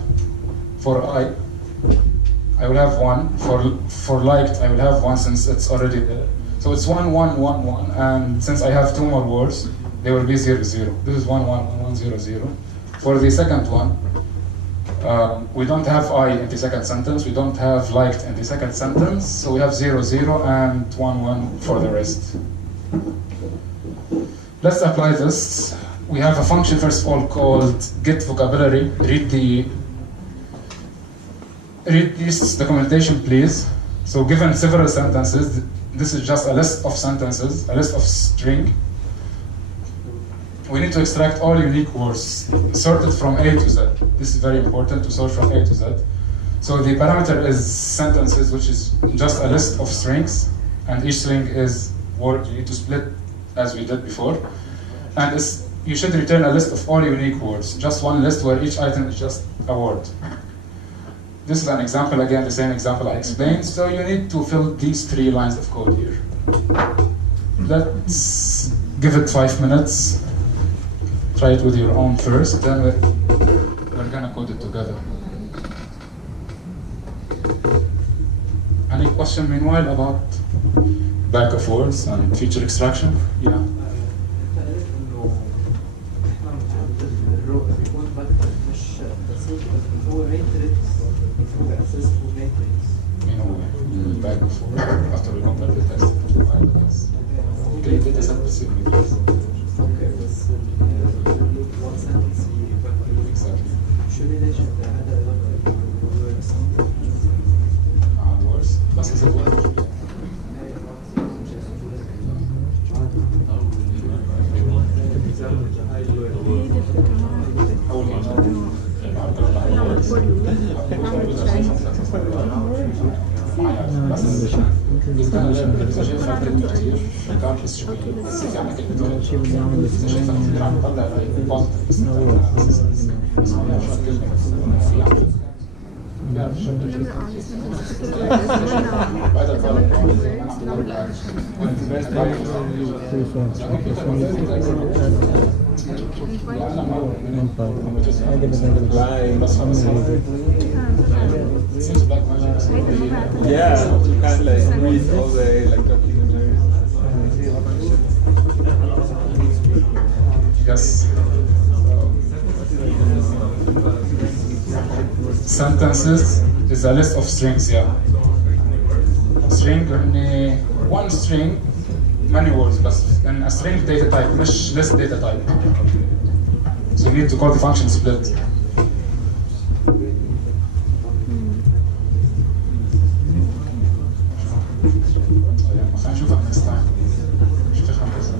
for I will have 1. For liked, I will have 1 since it's already there. So it's 1, 1, 1, 1, and since I have 2 more words, they will be 0, 0. This is 1, 1, 1, 1, 0, 0. For the second one, we don't have I in the second sentence, we don't have liked in the second sentence, so we have 0, 0, and 1, 1 for the rest. Let's apply this. We have a function first of all called get vocabulary. Read this documentation, please. So given several sentences, this is just a list of sentences, a list of string. We need to extract all unique words, sorted from A to Z. This is very important to sort from A to Z. So the parameter is sentences, which is just a list of strings, and each string is word. You need to split as we did before. And you should return a list of all unique words, just one list where each item is just a word. This is an example, again, the same example I explained. So you need to fill these 3 lines of code here. Let's give it 5 minutes. Try it with your own first, then we're gonna code it together. Any question meanwhile about back of words and feature extraction? Yeah. Back of words after we compare the test to iOS. Okay, data set specifically. اوكي بس one sentence Exactly. شو ليش هذا مع الورds بس إذا الورد أول ما seems like magic. Yeah, you can't like read all the like documentaries. Yes. Sentences is a list of strings, yeah. String, one string, many words, but in a string data type, مش list data type. So you need to call the function split. خلينا نشوفها next time. شوف تفهم ازاي.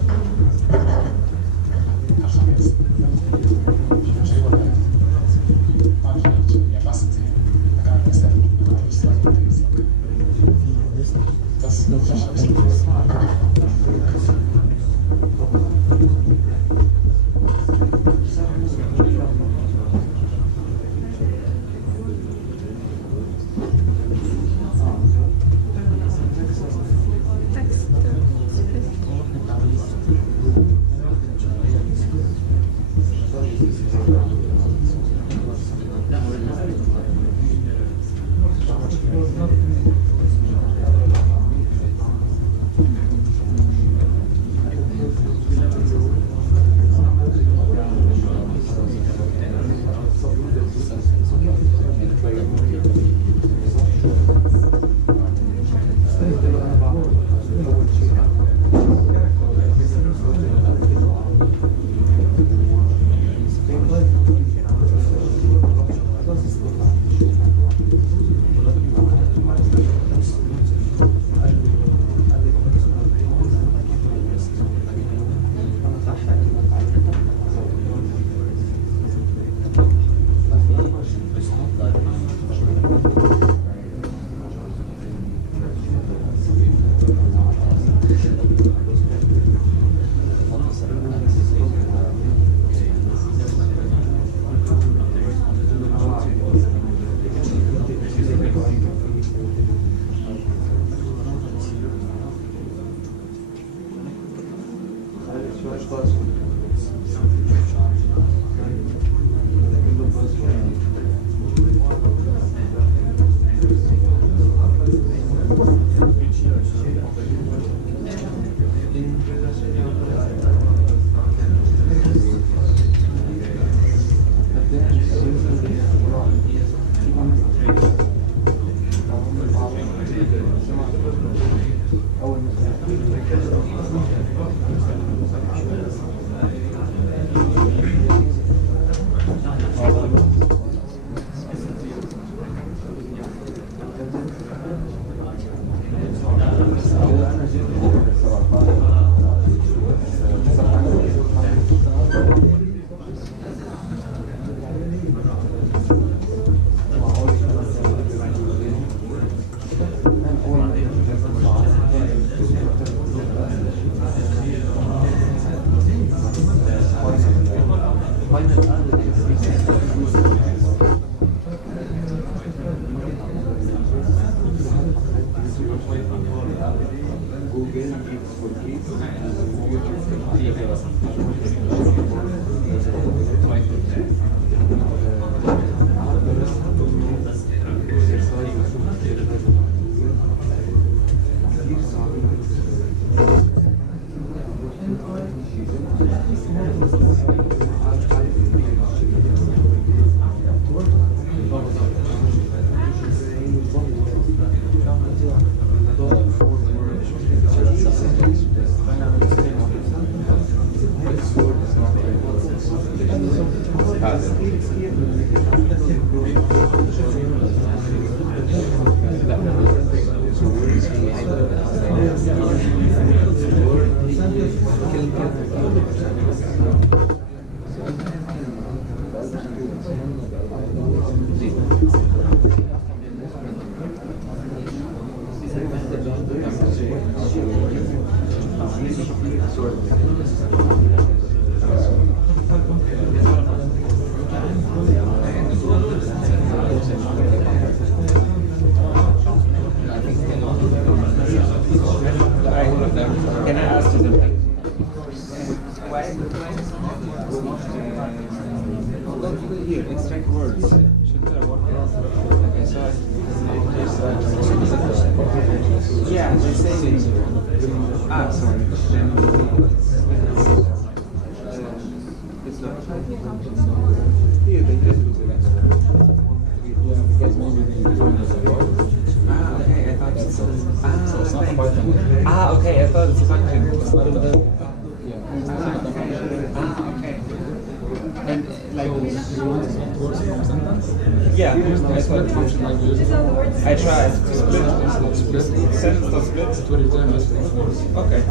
Can I ask you something? Here, extract words. Should there what? Okay, so yeah, they say sorry. Here they just do that. Because maybe they find us a lot. Okay, I thought it's okay, I thought it's a function. It's not okay. And like words from sentence? Yeah, I thought function like this. I tried to split sentence to split. To return as words. Okay.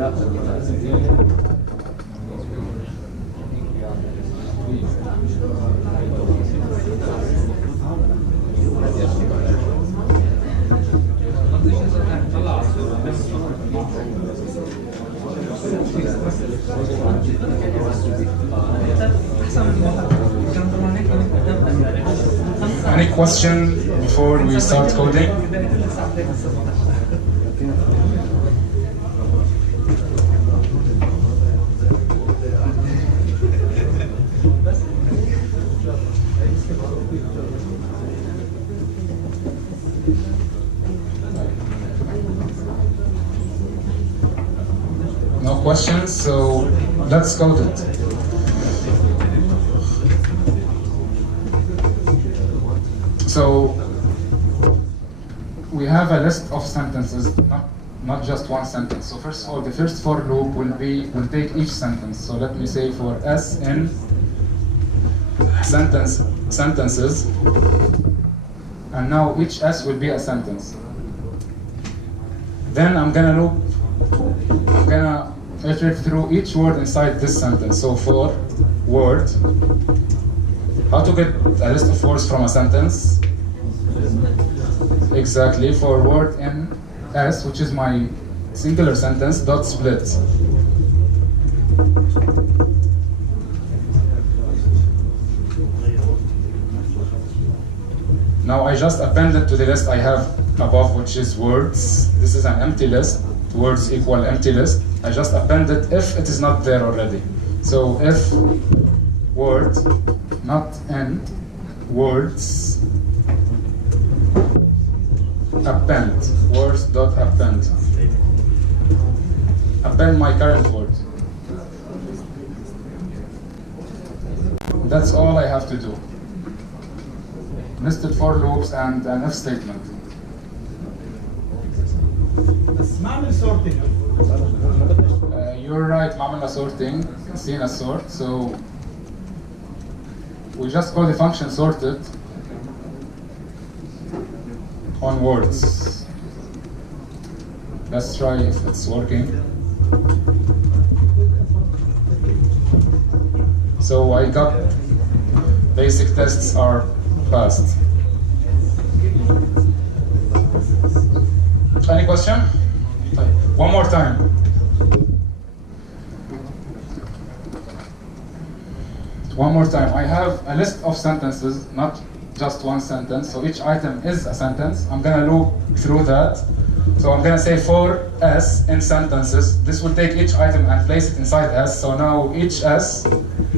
Any question before we start coding? No questions, so let's code it. So we have a list of sentences, not just one sentence. So first of all, the first for loop will take each sentence. So let me say for S in sentences, and now each S will be a sentence. Then I'm gonna iterate through each word inside this sentence. So for word, how to get a list of words from a sentence? Exactly, for word in S, which is my singular sentence, dot split. Now I just appended to the list I have above, which is words. This is an empty list. Words equal empty list. I just appended if it is not there already. So if word, not in, words, append, words dot append. Append my current word. That's all I have to do. Nested for loops and an if statement. You're right, معمل sorting, seen as sort. So we just call the function sorted on words. Let's try if it's working. So I got basic tests are passed. Any question? One more time. One more time. I have a list of sentences, not just one sentence. So each item is a sentence. I'm gonna loop through that. So I'm gonna say for S in sentences. This will take each item and place it inside S. So now each S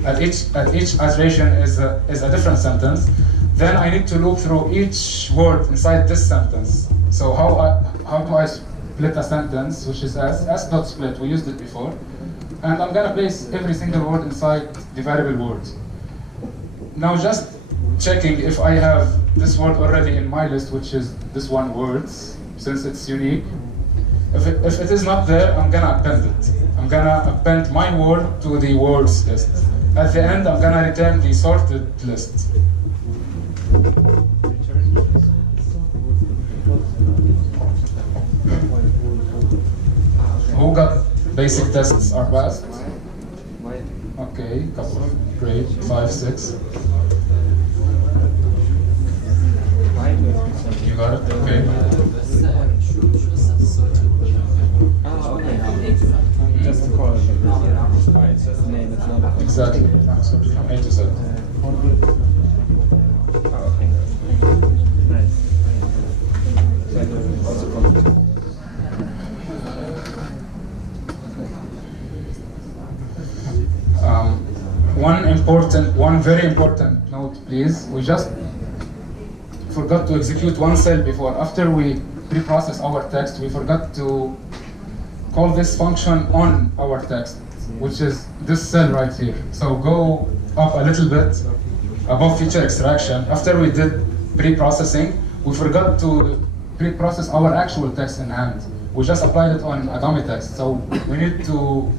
at each iteration is a different sentence. Then I need to loop through each word inside this sentence. So how do I split a sentence, which is S dot split? We used it before. And I'm gonna place every single word inside the variable word. Now just checking if I have this word already in my list, which is this one words, since it's unique. If it is not there, I'm gonna append it. I'm gonna append my word to the words list. At the end, I'm gonna return the sorted list. Who got basic tests are passed? Okay, couple. Great, 5, 6. You got it? Okay. Just to call it. It's just a name, it's not a... Exactly. From A to Z. Okay. Nice. One very important note, please. We just forgot to execute one cell before. After we pre-process our text, we forgot to call this function on our text, which is this cell right here. So go up a little bit above feature extraction. After we did pre-processing, we forgot to pre-process our actual text in hand. We just applied it on a dummy text. So we need to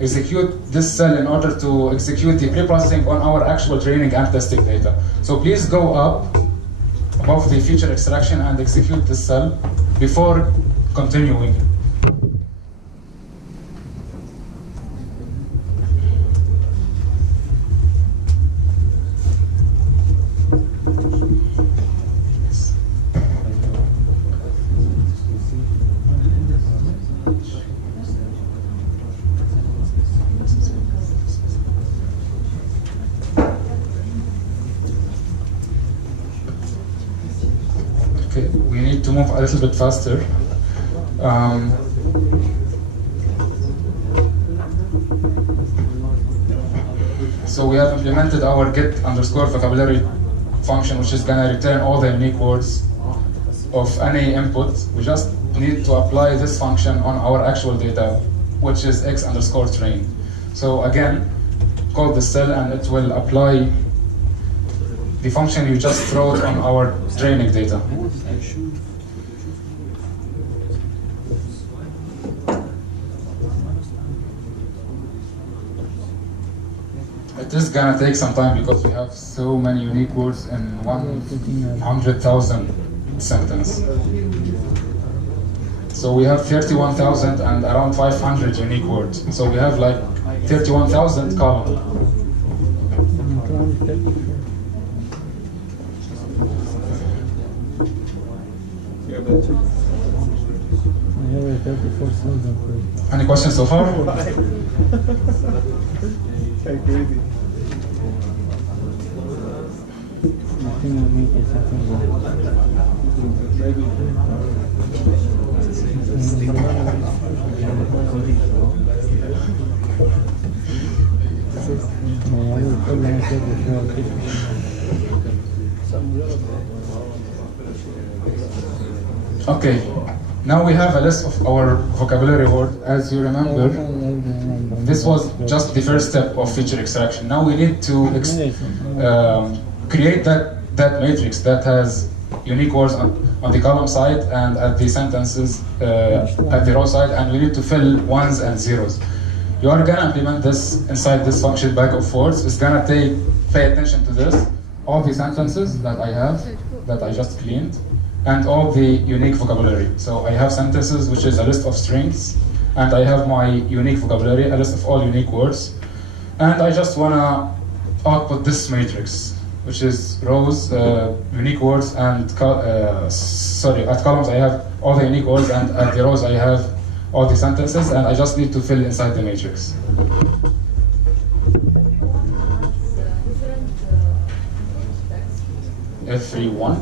execute this cell in order to execute the pre-processing on our actual training and testing data. So please go up above the feature extraction and execute this cell before continuing. move a little bit faster. So we have implemented our get underscore vocabulary function, which is gonna return all the unique words of any input. We just need to apply this function on our actual data, which is x underscore train. So again, call the cell and it will apply the function you just wrote on our training data. It is gonna take some time because we have so many unique words in 100,000 sentence. So we have 31,000 and around 500 unique words. So we have like 31,000 column. Any questions so far? Crazy. Okay, now we have a list of our vocabulary word. As you remember, this was just the first step of feature extraction. Now we need to create that matrix that has unique words on the column side and at the sentences at the row side, and we need to fill ones and zeros. You are gonna implement this inside this function bag of words. It's gonna pay attention to this, all the sentences that I have, that I just cleaned, and all the unique vocabulary. So I have sentences, which is a list of strings, and I have my unique vocabulary, a list of all unique words, and I just wanna output this matrix, which is rows, unique words, and at columns I have all the unique words, and at the rows I have all the sentences, and I just need to fill inside the matrix. Everyone?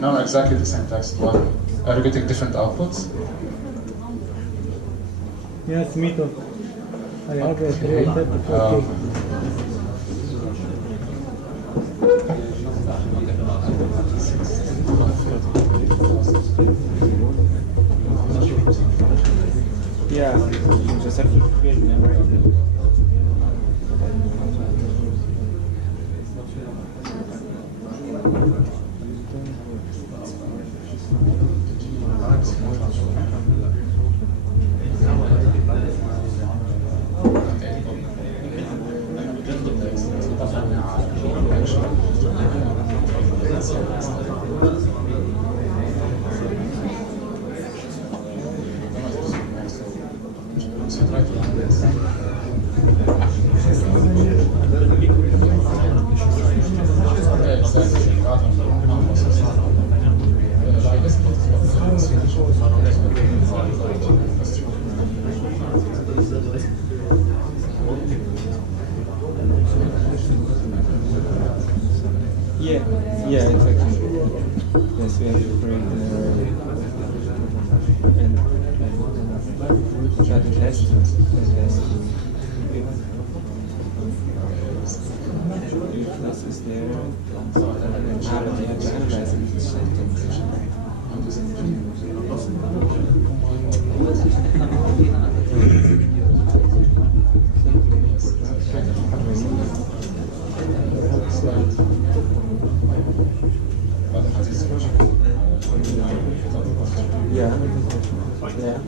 No, exactly the same text. Why? Are you getting different outputs? Yes, me too. I have a Okay. 34K. Yeah, you just have to create memory. Yeah, exactly. Yes, we have to create and try to test. If this is there, and then we have to analyze Yeah. Yeah.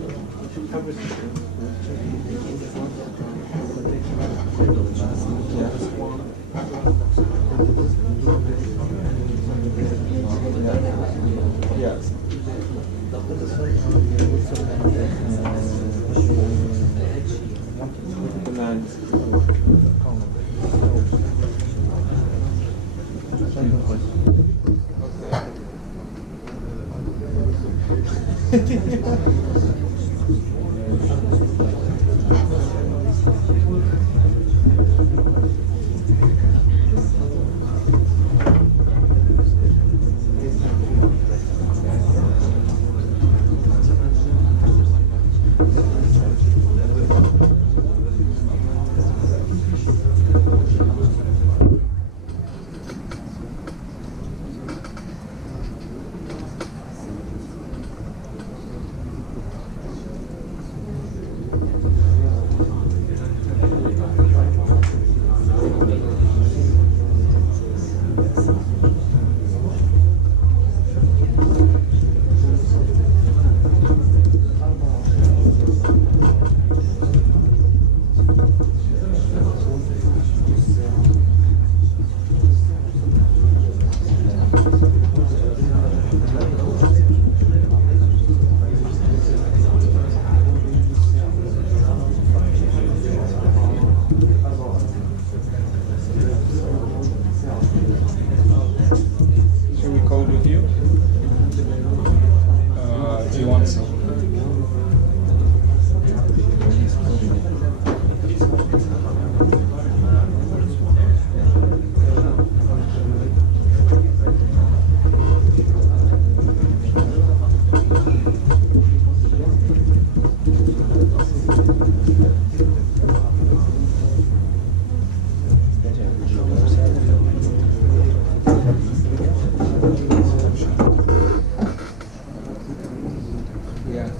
Yeah.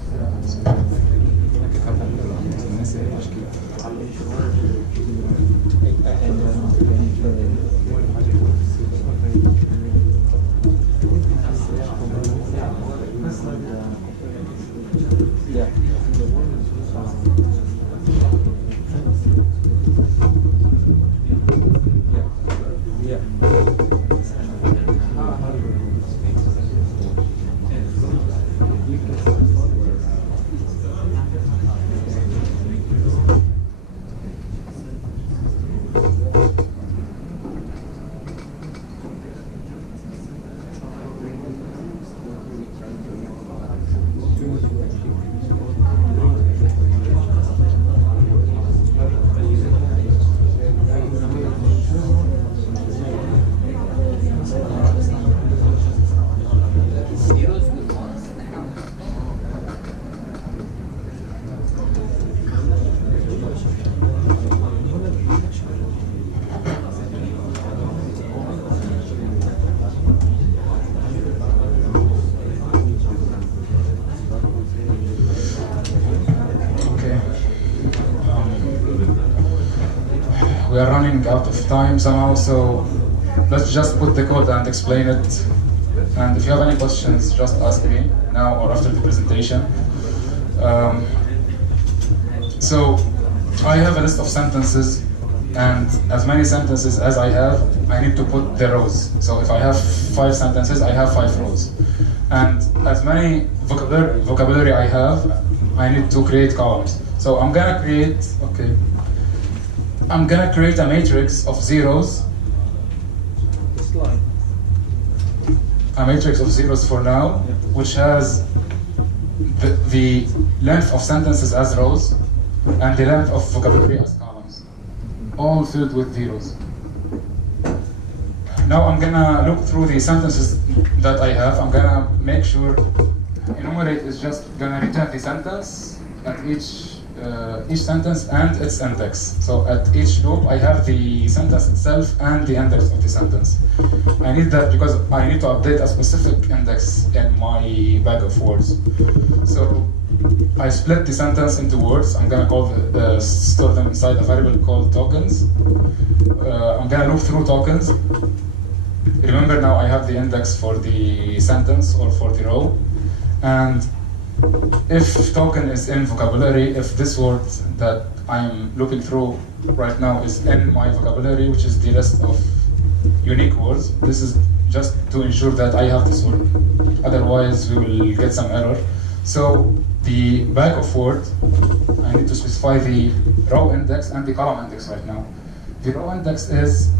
Yeah. Yeah. zeros with ones. Okay. We are running out of time somehow, so let's just put the code and explain it. And if you have any questions, just ask me now or after the presentation. So I have a list of sentences, and as many sentences as I have, I need to put the rows. So if I have 5 sentences, I have 5 rows. And as many vocabulary I have, I need to create columns. So I'm gonna create a matrix of zeros. A matrix of zeros for now, which has the length of sentences as rows and the length of vocabulary as columns, all filled with zeros. Now I'm gonna look through the sentences that I have. I'm gonna make sure enumerate is just gonna return the sentence at each sentence and its index. So at each loop, I have the sentence itself and the index of the sentence. I need that because I need to update a specific index in my bag of words. So I split the sentence into words. I'm gonna store them inside a variable called tokens. I'm gonna loop through tokens. Remember now I have the index for the sentence or for the row. And if token is in vocabulary, if this word that I'm looking through right now is in my vocabulary, which is the list of unique words, this is just to ensure that I have this word. Otherwise, we will get some error. So the bag of words, I need to specify the row index and the column index right now. The row index is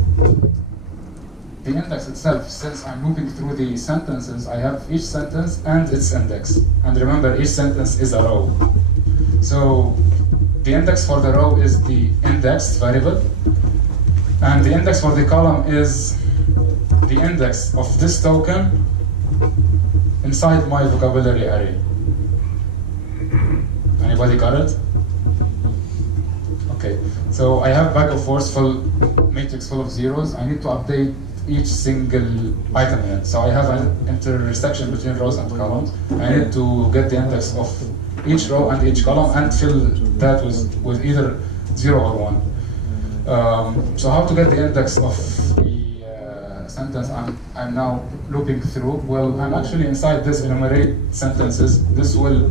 the index itself. Since I'm moving through the sentences, I have each sentence and its index. And remember, each sentence is a row. So the index for the row is the index variable, and the index for the column is the index of this token inside my vocabulary array. Anybody got it? Okay, so I have bag of words full matrix full of zeros. I need to update each single item in it. So I have an intersection between rows and columns. I need to get the index of each row and each column and fill that with either 0 or 1. So how to get the index of the sentence I'm now looping through? Well, I'm actually inside this enumerate sentences. This will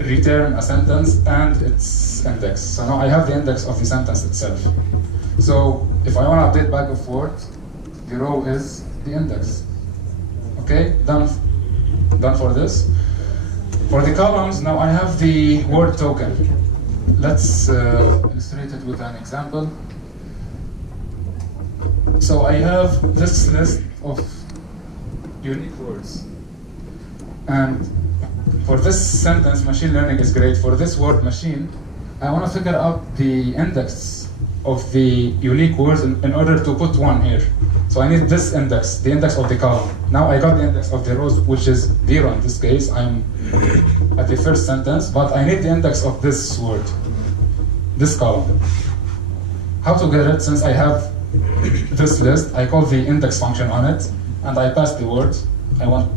return a sentence and its index. So now I have the index of the sentence itself. So if I want to update bag of words, the row is the index. Okay, done for this. For the columns, now I have the word token. Let's illustrate it with an example. So I have this list of unique words. And for this sentence, machine learning is great. For this word machine, I want to figure out the index of the unique words in order to put one here. So I need this index, the index of the column. Now I got the index of the rows, which is 0 in this case. I'm at the first sentence, but I need the index of this word, this column. How to get it? Since I have this list, I call the index function on it, and I pass the word I want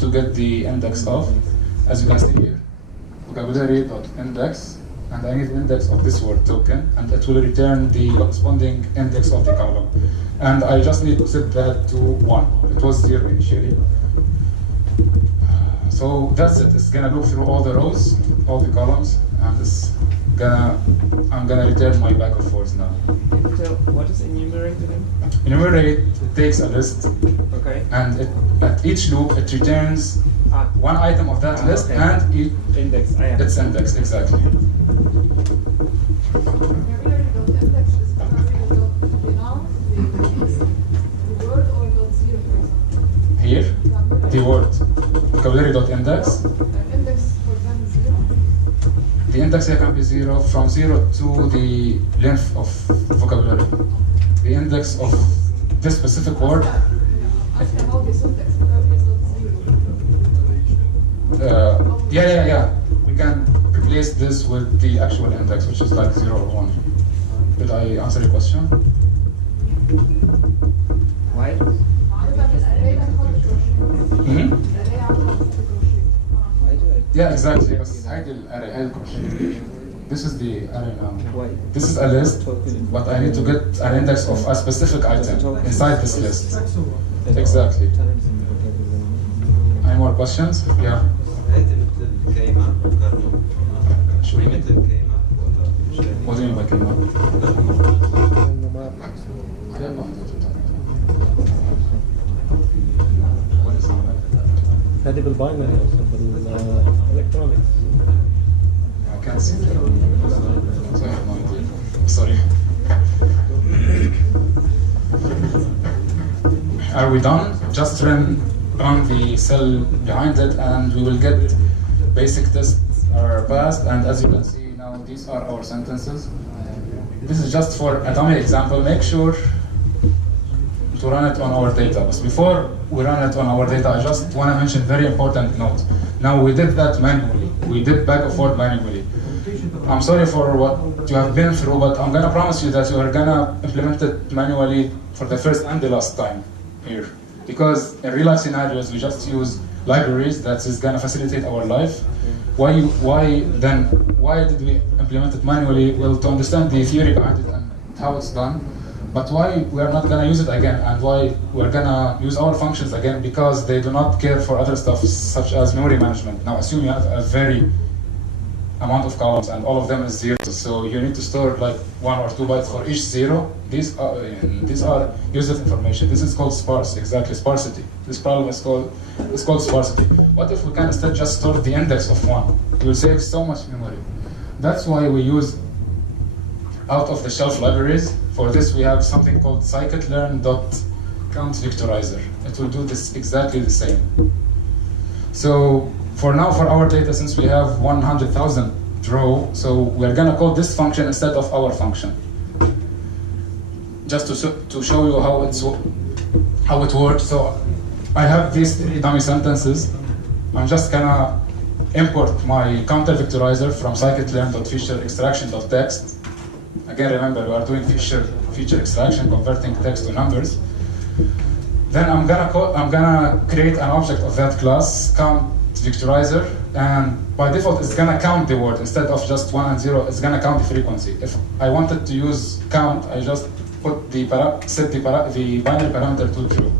to get the index of. as you can see here, vocabulary.index, and I need the index of this word token, and it will return the corresponding index of the column. And I just need to set that to 1. It was 0 initially. So that's it. It's gonna look through all the rows, all the columns, and I'm gonna return my bag of words now. So what is enumerate again? Enumerate takes a list, Okay. and at each loop it returns one item of that list okay. and Index. its index, exactly. Here, the word vocabulary.index. The index here can be 0 from 0 to the length of vocabulary. The index of this specific word. Yeah. We can replace this with the actual index, which is like 0 or 1. Did I answer your question? Why? Mm-hmm. Why do I? Yeah, exactly. This is the array now. Why? This is a list, but I need to get an index of a specific item inside this list. Exactly. Any more questions? Yeah. What do you mean by كلمة؟ هذه بالباينري اصلا بالالكترونيكس. I can't see that. So I have no idea. Sorry. Are we done? Just run the cell behind it, and we will get basic tests are passed. And as you can see now, these are our sentences. This is just for a dummy example. Make sure to run it on our data. But before we run it on our data, I just want to mention very important note. Now we did that manually. We did back and forth manually. I'm sorry for what you have been through, but I'm gonna promise you that you are gonna implement it manually for the first and the last time here. Because in real life scenarios, we just use libraries that is gonna facilitate our life. Why did we implement it manually? Well, to understand the theory behind it and how it's done. But why we are not gonna use it again, and why we're gonna use our functions again? Because they do not care for other stuff such as memory management. Now assume you have a very amount of columns and all of them is 0, so you need to store like 1 or 2 bytes for each 0. These are useless information. This is called sparse, exactly, sparsity. This problem is called sparsity. What if we can instead just store the index of 1? We will save so much memory. That's why we use out-of-the-shelf libraries. For this we have something called scikit-learn.count-vectorizer. It will do this exactly the same. So for now, for our data, since we have 100,000 row, so we're gonna call this function instead of our function. Just to show you how it works. So I have these 3 dummy sentences. I'm just gonna import my counter vectorizer from scikit-learn.feature-extraction.text. Again, remember, we are doing feature extraction, converting text to numbers. Then I'm gonna create an object of that class, count vectorizer, and by default it's gonna count the word instead of just 1 and 0. It's gonna count the frequency. If I wanted to use count, I just put set the binary parameter to true.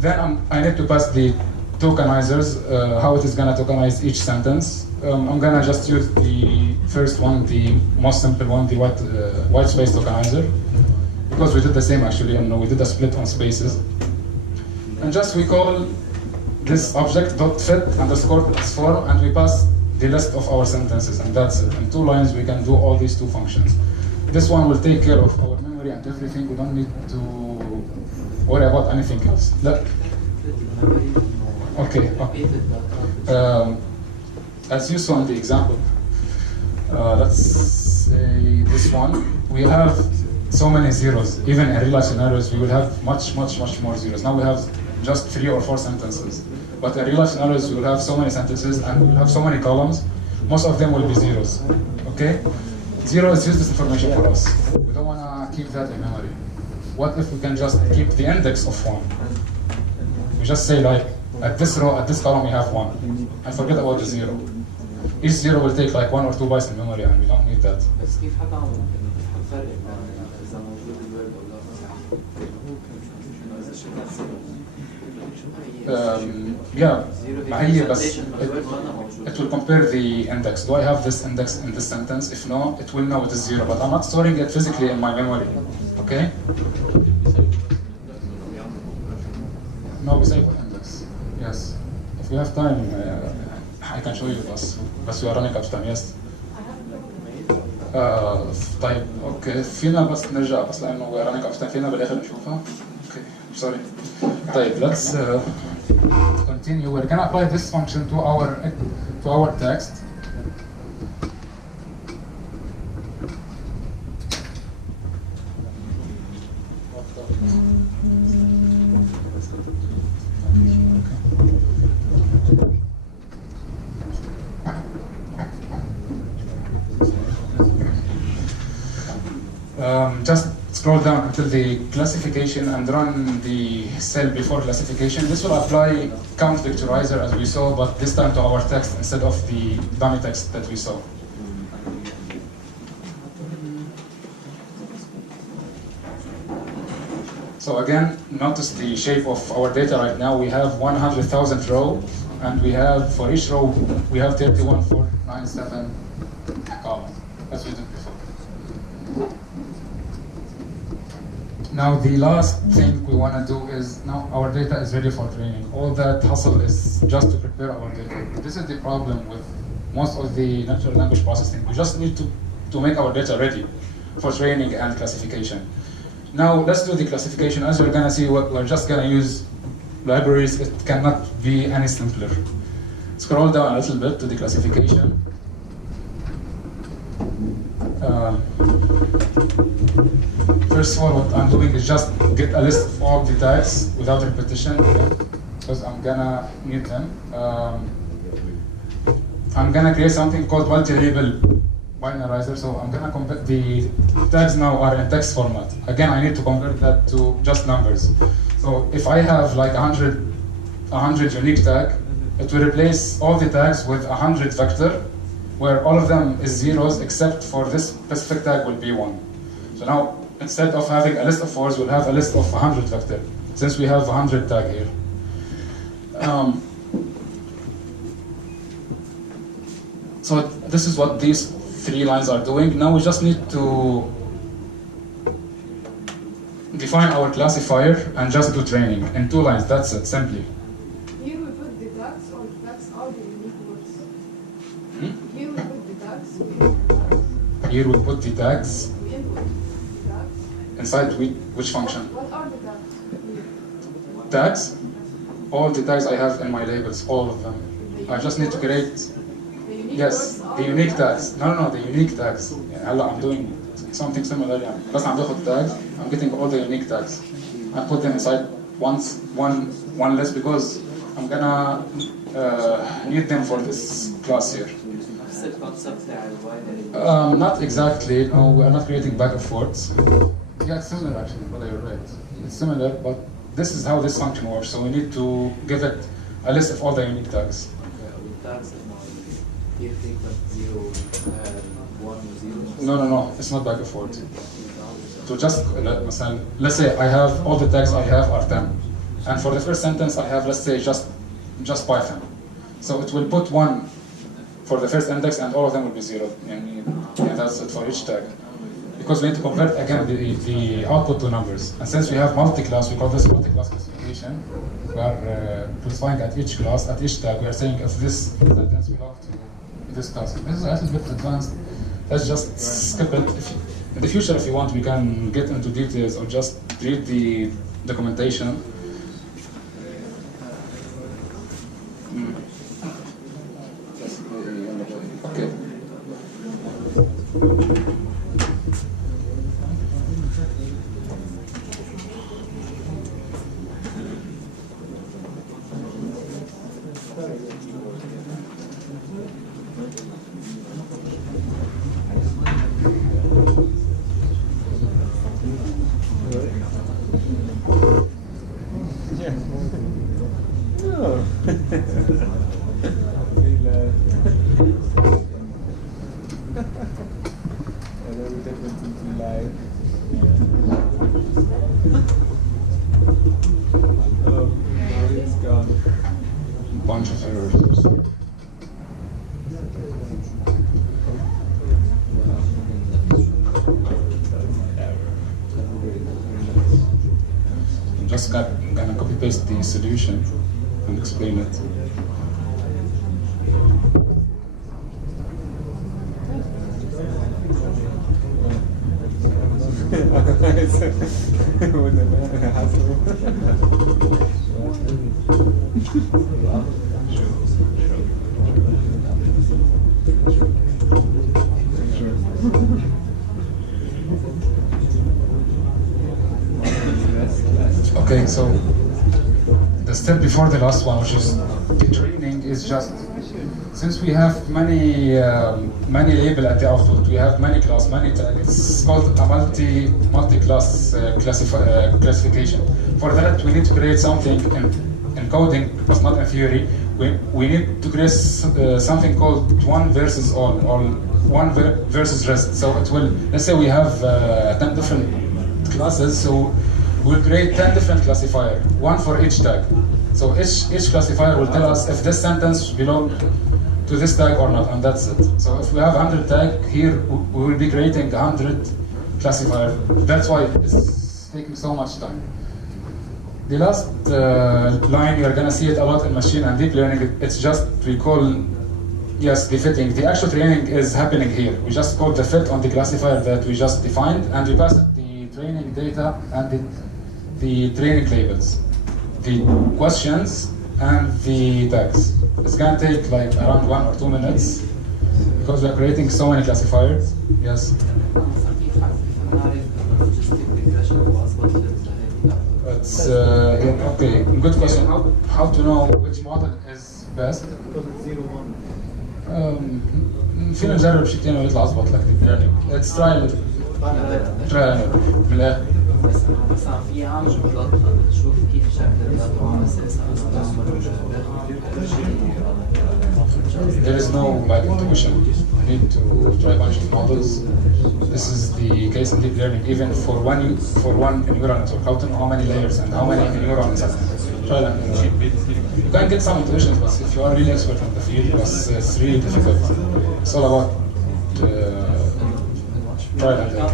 Then I need to pass the tokenizers, how it is gonna tokenize each sentence. I'm gonna just use the first one, the most simple one, the white space tokenizer, because we did the same actually, and we did a split on spaces. And just we call this object .fit_transform, and we pass the list of our sentences, and that's it. In 2 lines, we can do all these 2 functions. This one will take care of our memory and everything. We don't need to worry about anything else. Okay. As you saw in the example, let's say this one, we have so many zeros. Even in real life scenarios, we will have much more zeros. Now we have just 3 or 4 sentences. But in real life scenarios, we will have so many sentences and we will have so many columns. Most of them will be zeros. Okay? 0 is useless information for us. We don't want to keep that in memory. What if we can just keep the index of 1? We just say like, At this row, at this column, we have 1. And forget about the 0. Each 0 will take like 1 or 2 bytes in memory, and we don't need that. بس كيف حتى ممكن نفرق بين اذا موجود الويب او لا؟ انه اذا شفنا Yeah, ما هي بس it will compare the index. Do I have this index in this sentence? If no, it will know it is 0, but I'm not storing it physically in my memory. Okay? No, we save index. Yes. If we have time, I can show you this. But we are running out of time. Yes. طيب اوكي فينا بس نرجع بس لانه we are running out of time فينا بالاخر نشوفها. Okay. Sorry. طيب let's continue. We're gonna apply this function to our text. Just scroll down until the classification and run the cell before classification. This will apply count vectorizer as we saw, but this time to our text instead of the dummy text that we saw. So again, notice the shape of our data right now. We have 100,000 rows, and we have, for each row, we have 31,497 columns, as we did before. Now the last thing we want to do is, now our data is ready for training. All that hustle is just to prepare our data. This is the problem with most of the natural language processing. We just need to make our data ready for training and classification. Now let's do the classification. As you're going to see, we're just going to use libraries. It cannot be any simpler. Scroll down a little bit to the classification. First of all, what I'm doing is just get a list of all the tags without repetition, because I'm gonna need them. I'm gonna create something called multi-label binarizer. So I'm gonna convert the tags now are in text format. Again, I need to convert that to just numbers. So if I have like 100 unique tag, it will replace all the tags with 100 vector, where all of them is zeros except for this specific tag will be 1. So now, instead of having a list of 4s, we'll have a list of 100 vector, since we have 100 tag here. So this is what these 3 lines are doing. Now we just need to define our classifier and just do training in 2 lines. That's it, simply. Here we put the tags, or the tags are the unique words. Here we put the tags. Here we put the tags. We input the tags. Inside which function? What are the tags? Tags? All the tags I have in my labels, all of them. I just need to create. Yes, the unique tags. No, the unique tags. I'm doing something similar. But I'm doing tags. I'm getting all the unique tags. I put them inside one list because I'm gonna need them for this class here. Not exactly. No, we are not creating back and forths. Yeah, it's similar actually, but you're right. It's similar, but this is how this function works. So we need to give it a list of all the unique tags. No, it's not back and forth. So just, let's say I have, all the tags I have are 10. And for the first sentence I have, let's say, just Python. So it will put 1 for the first index and all of them will be 0. And that's it for each tag. Because we need to convert, again, the output to numbers. And since we have multi-class, we call this multi-class classification. We are classifying at each class, at each tag. We are saying if this sentence belongs to this class. This is a little bit advanced. Let's just skip it. In the future, if you want, we can get into details or just read the documentation. Okay. just gonna copy paste the solution and explain it. Okay, so the step before the last one, which is the training, is just since we have many label at the output, we have many class, many tag. It's called a multi-class classification. For that, we need to create something in coding, but not in theory. We need to create something called one versus all, or one versus rest. So it will, let's say we have 10 different classes, so we'll create 10 different classifiers, one for each tag. So each classifier will tell us if this sentence belongs to this tag or not, and that's it. So if we have 100 tags, here we will be creating 100 classifiers. That's why it's taking so much time. The last line, you're gonna see it a lot in machine and deep learning, it's just, we call, yes, the fitting. The actual training is happening here. We just call the fit on the classifier that we just defined, and we pass it the training data and the training labels, the questions, and the tags. It's gonna take like around 1 or 2 minutes because we're creating so many classifiers. Yes? It's, okay, good question. How to know which model is best? Because it's 0, 1. فينا نجرب شيء ثاني ويطلع اضبط لك. It's trial من الآخر. بس في عامل بالضبط تشوف كيف شكل الداتا وعلى اساسها There is no like intuition. You need to try a bunch of models. This is the case in deep learning. Even for one neural network, how to know how many layers and how many neurons. Trial and error. You can get some intuition, but if you are really expert in the field, it's really difficult. It's all about trial and error.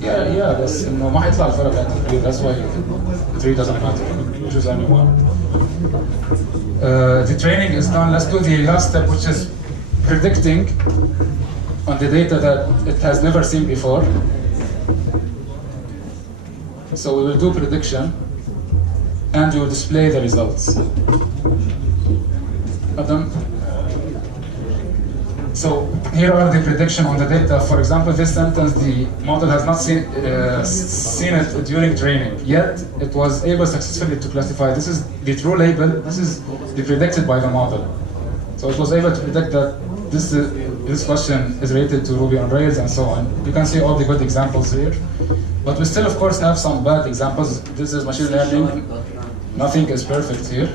Yeah, بس إنه ما حيطلع الفرق بين التقرير. That's why it really doesn't matter. Choose anyone. The training is done. Let's do the last step, which is predicting on the data that it has never seen before. So we will do prediction, and we will display the results. Adam? So here are the prediction on the data. For example, this sentence, the model has not seen it during training, yet it was able successfully to classify. This is the true label, this is the predicted by the model. So it was able to predict that this question is related to Ruby on Rails and so on. You can see all the good examples here. But we still, of course, have some bad examples. This is machine learning. Nothing is perfect here.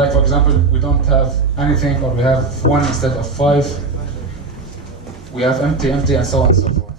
Like, for example, we don't have anything, or we have 1 instead of 5. We have empty, and so on and so forth.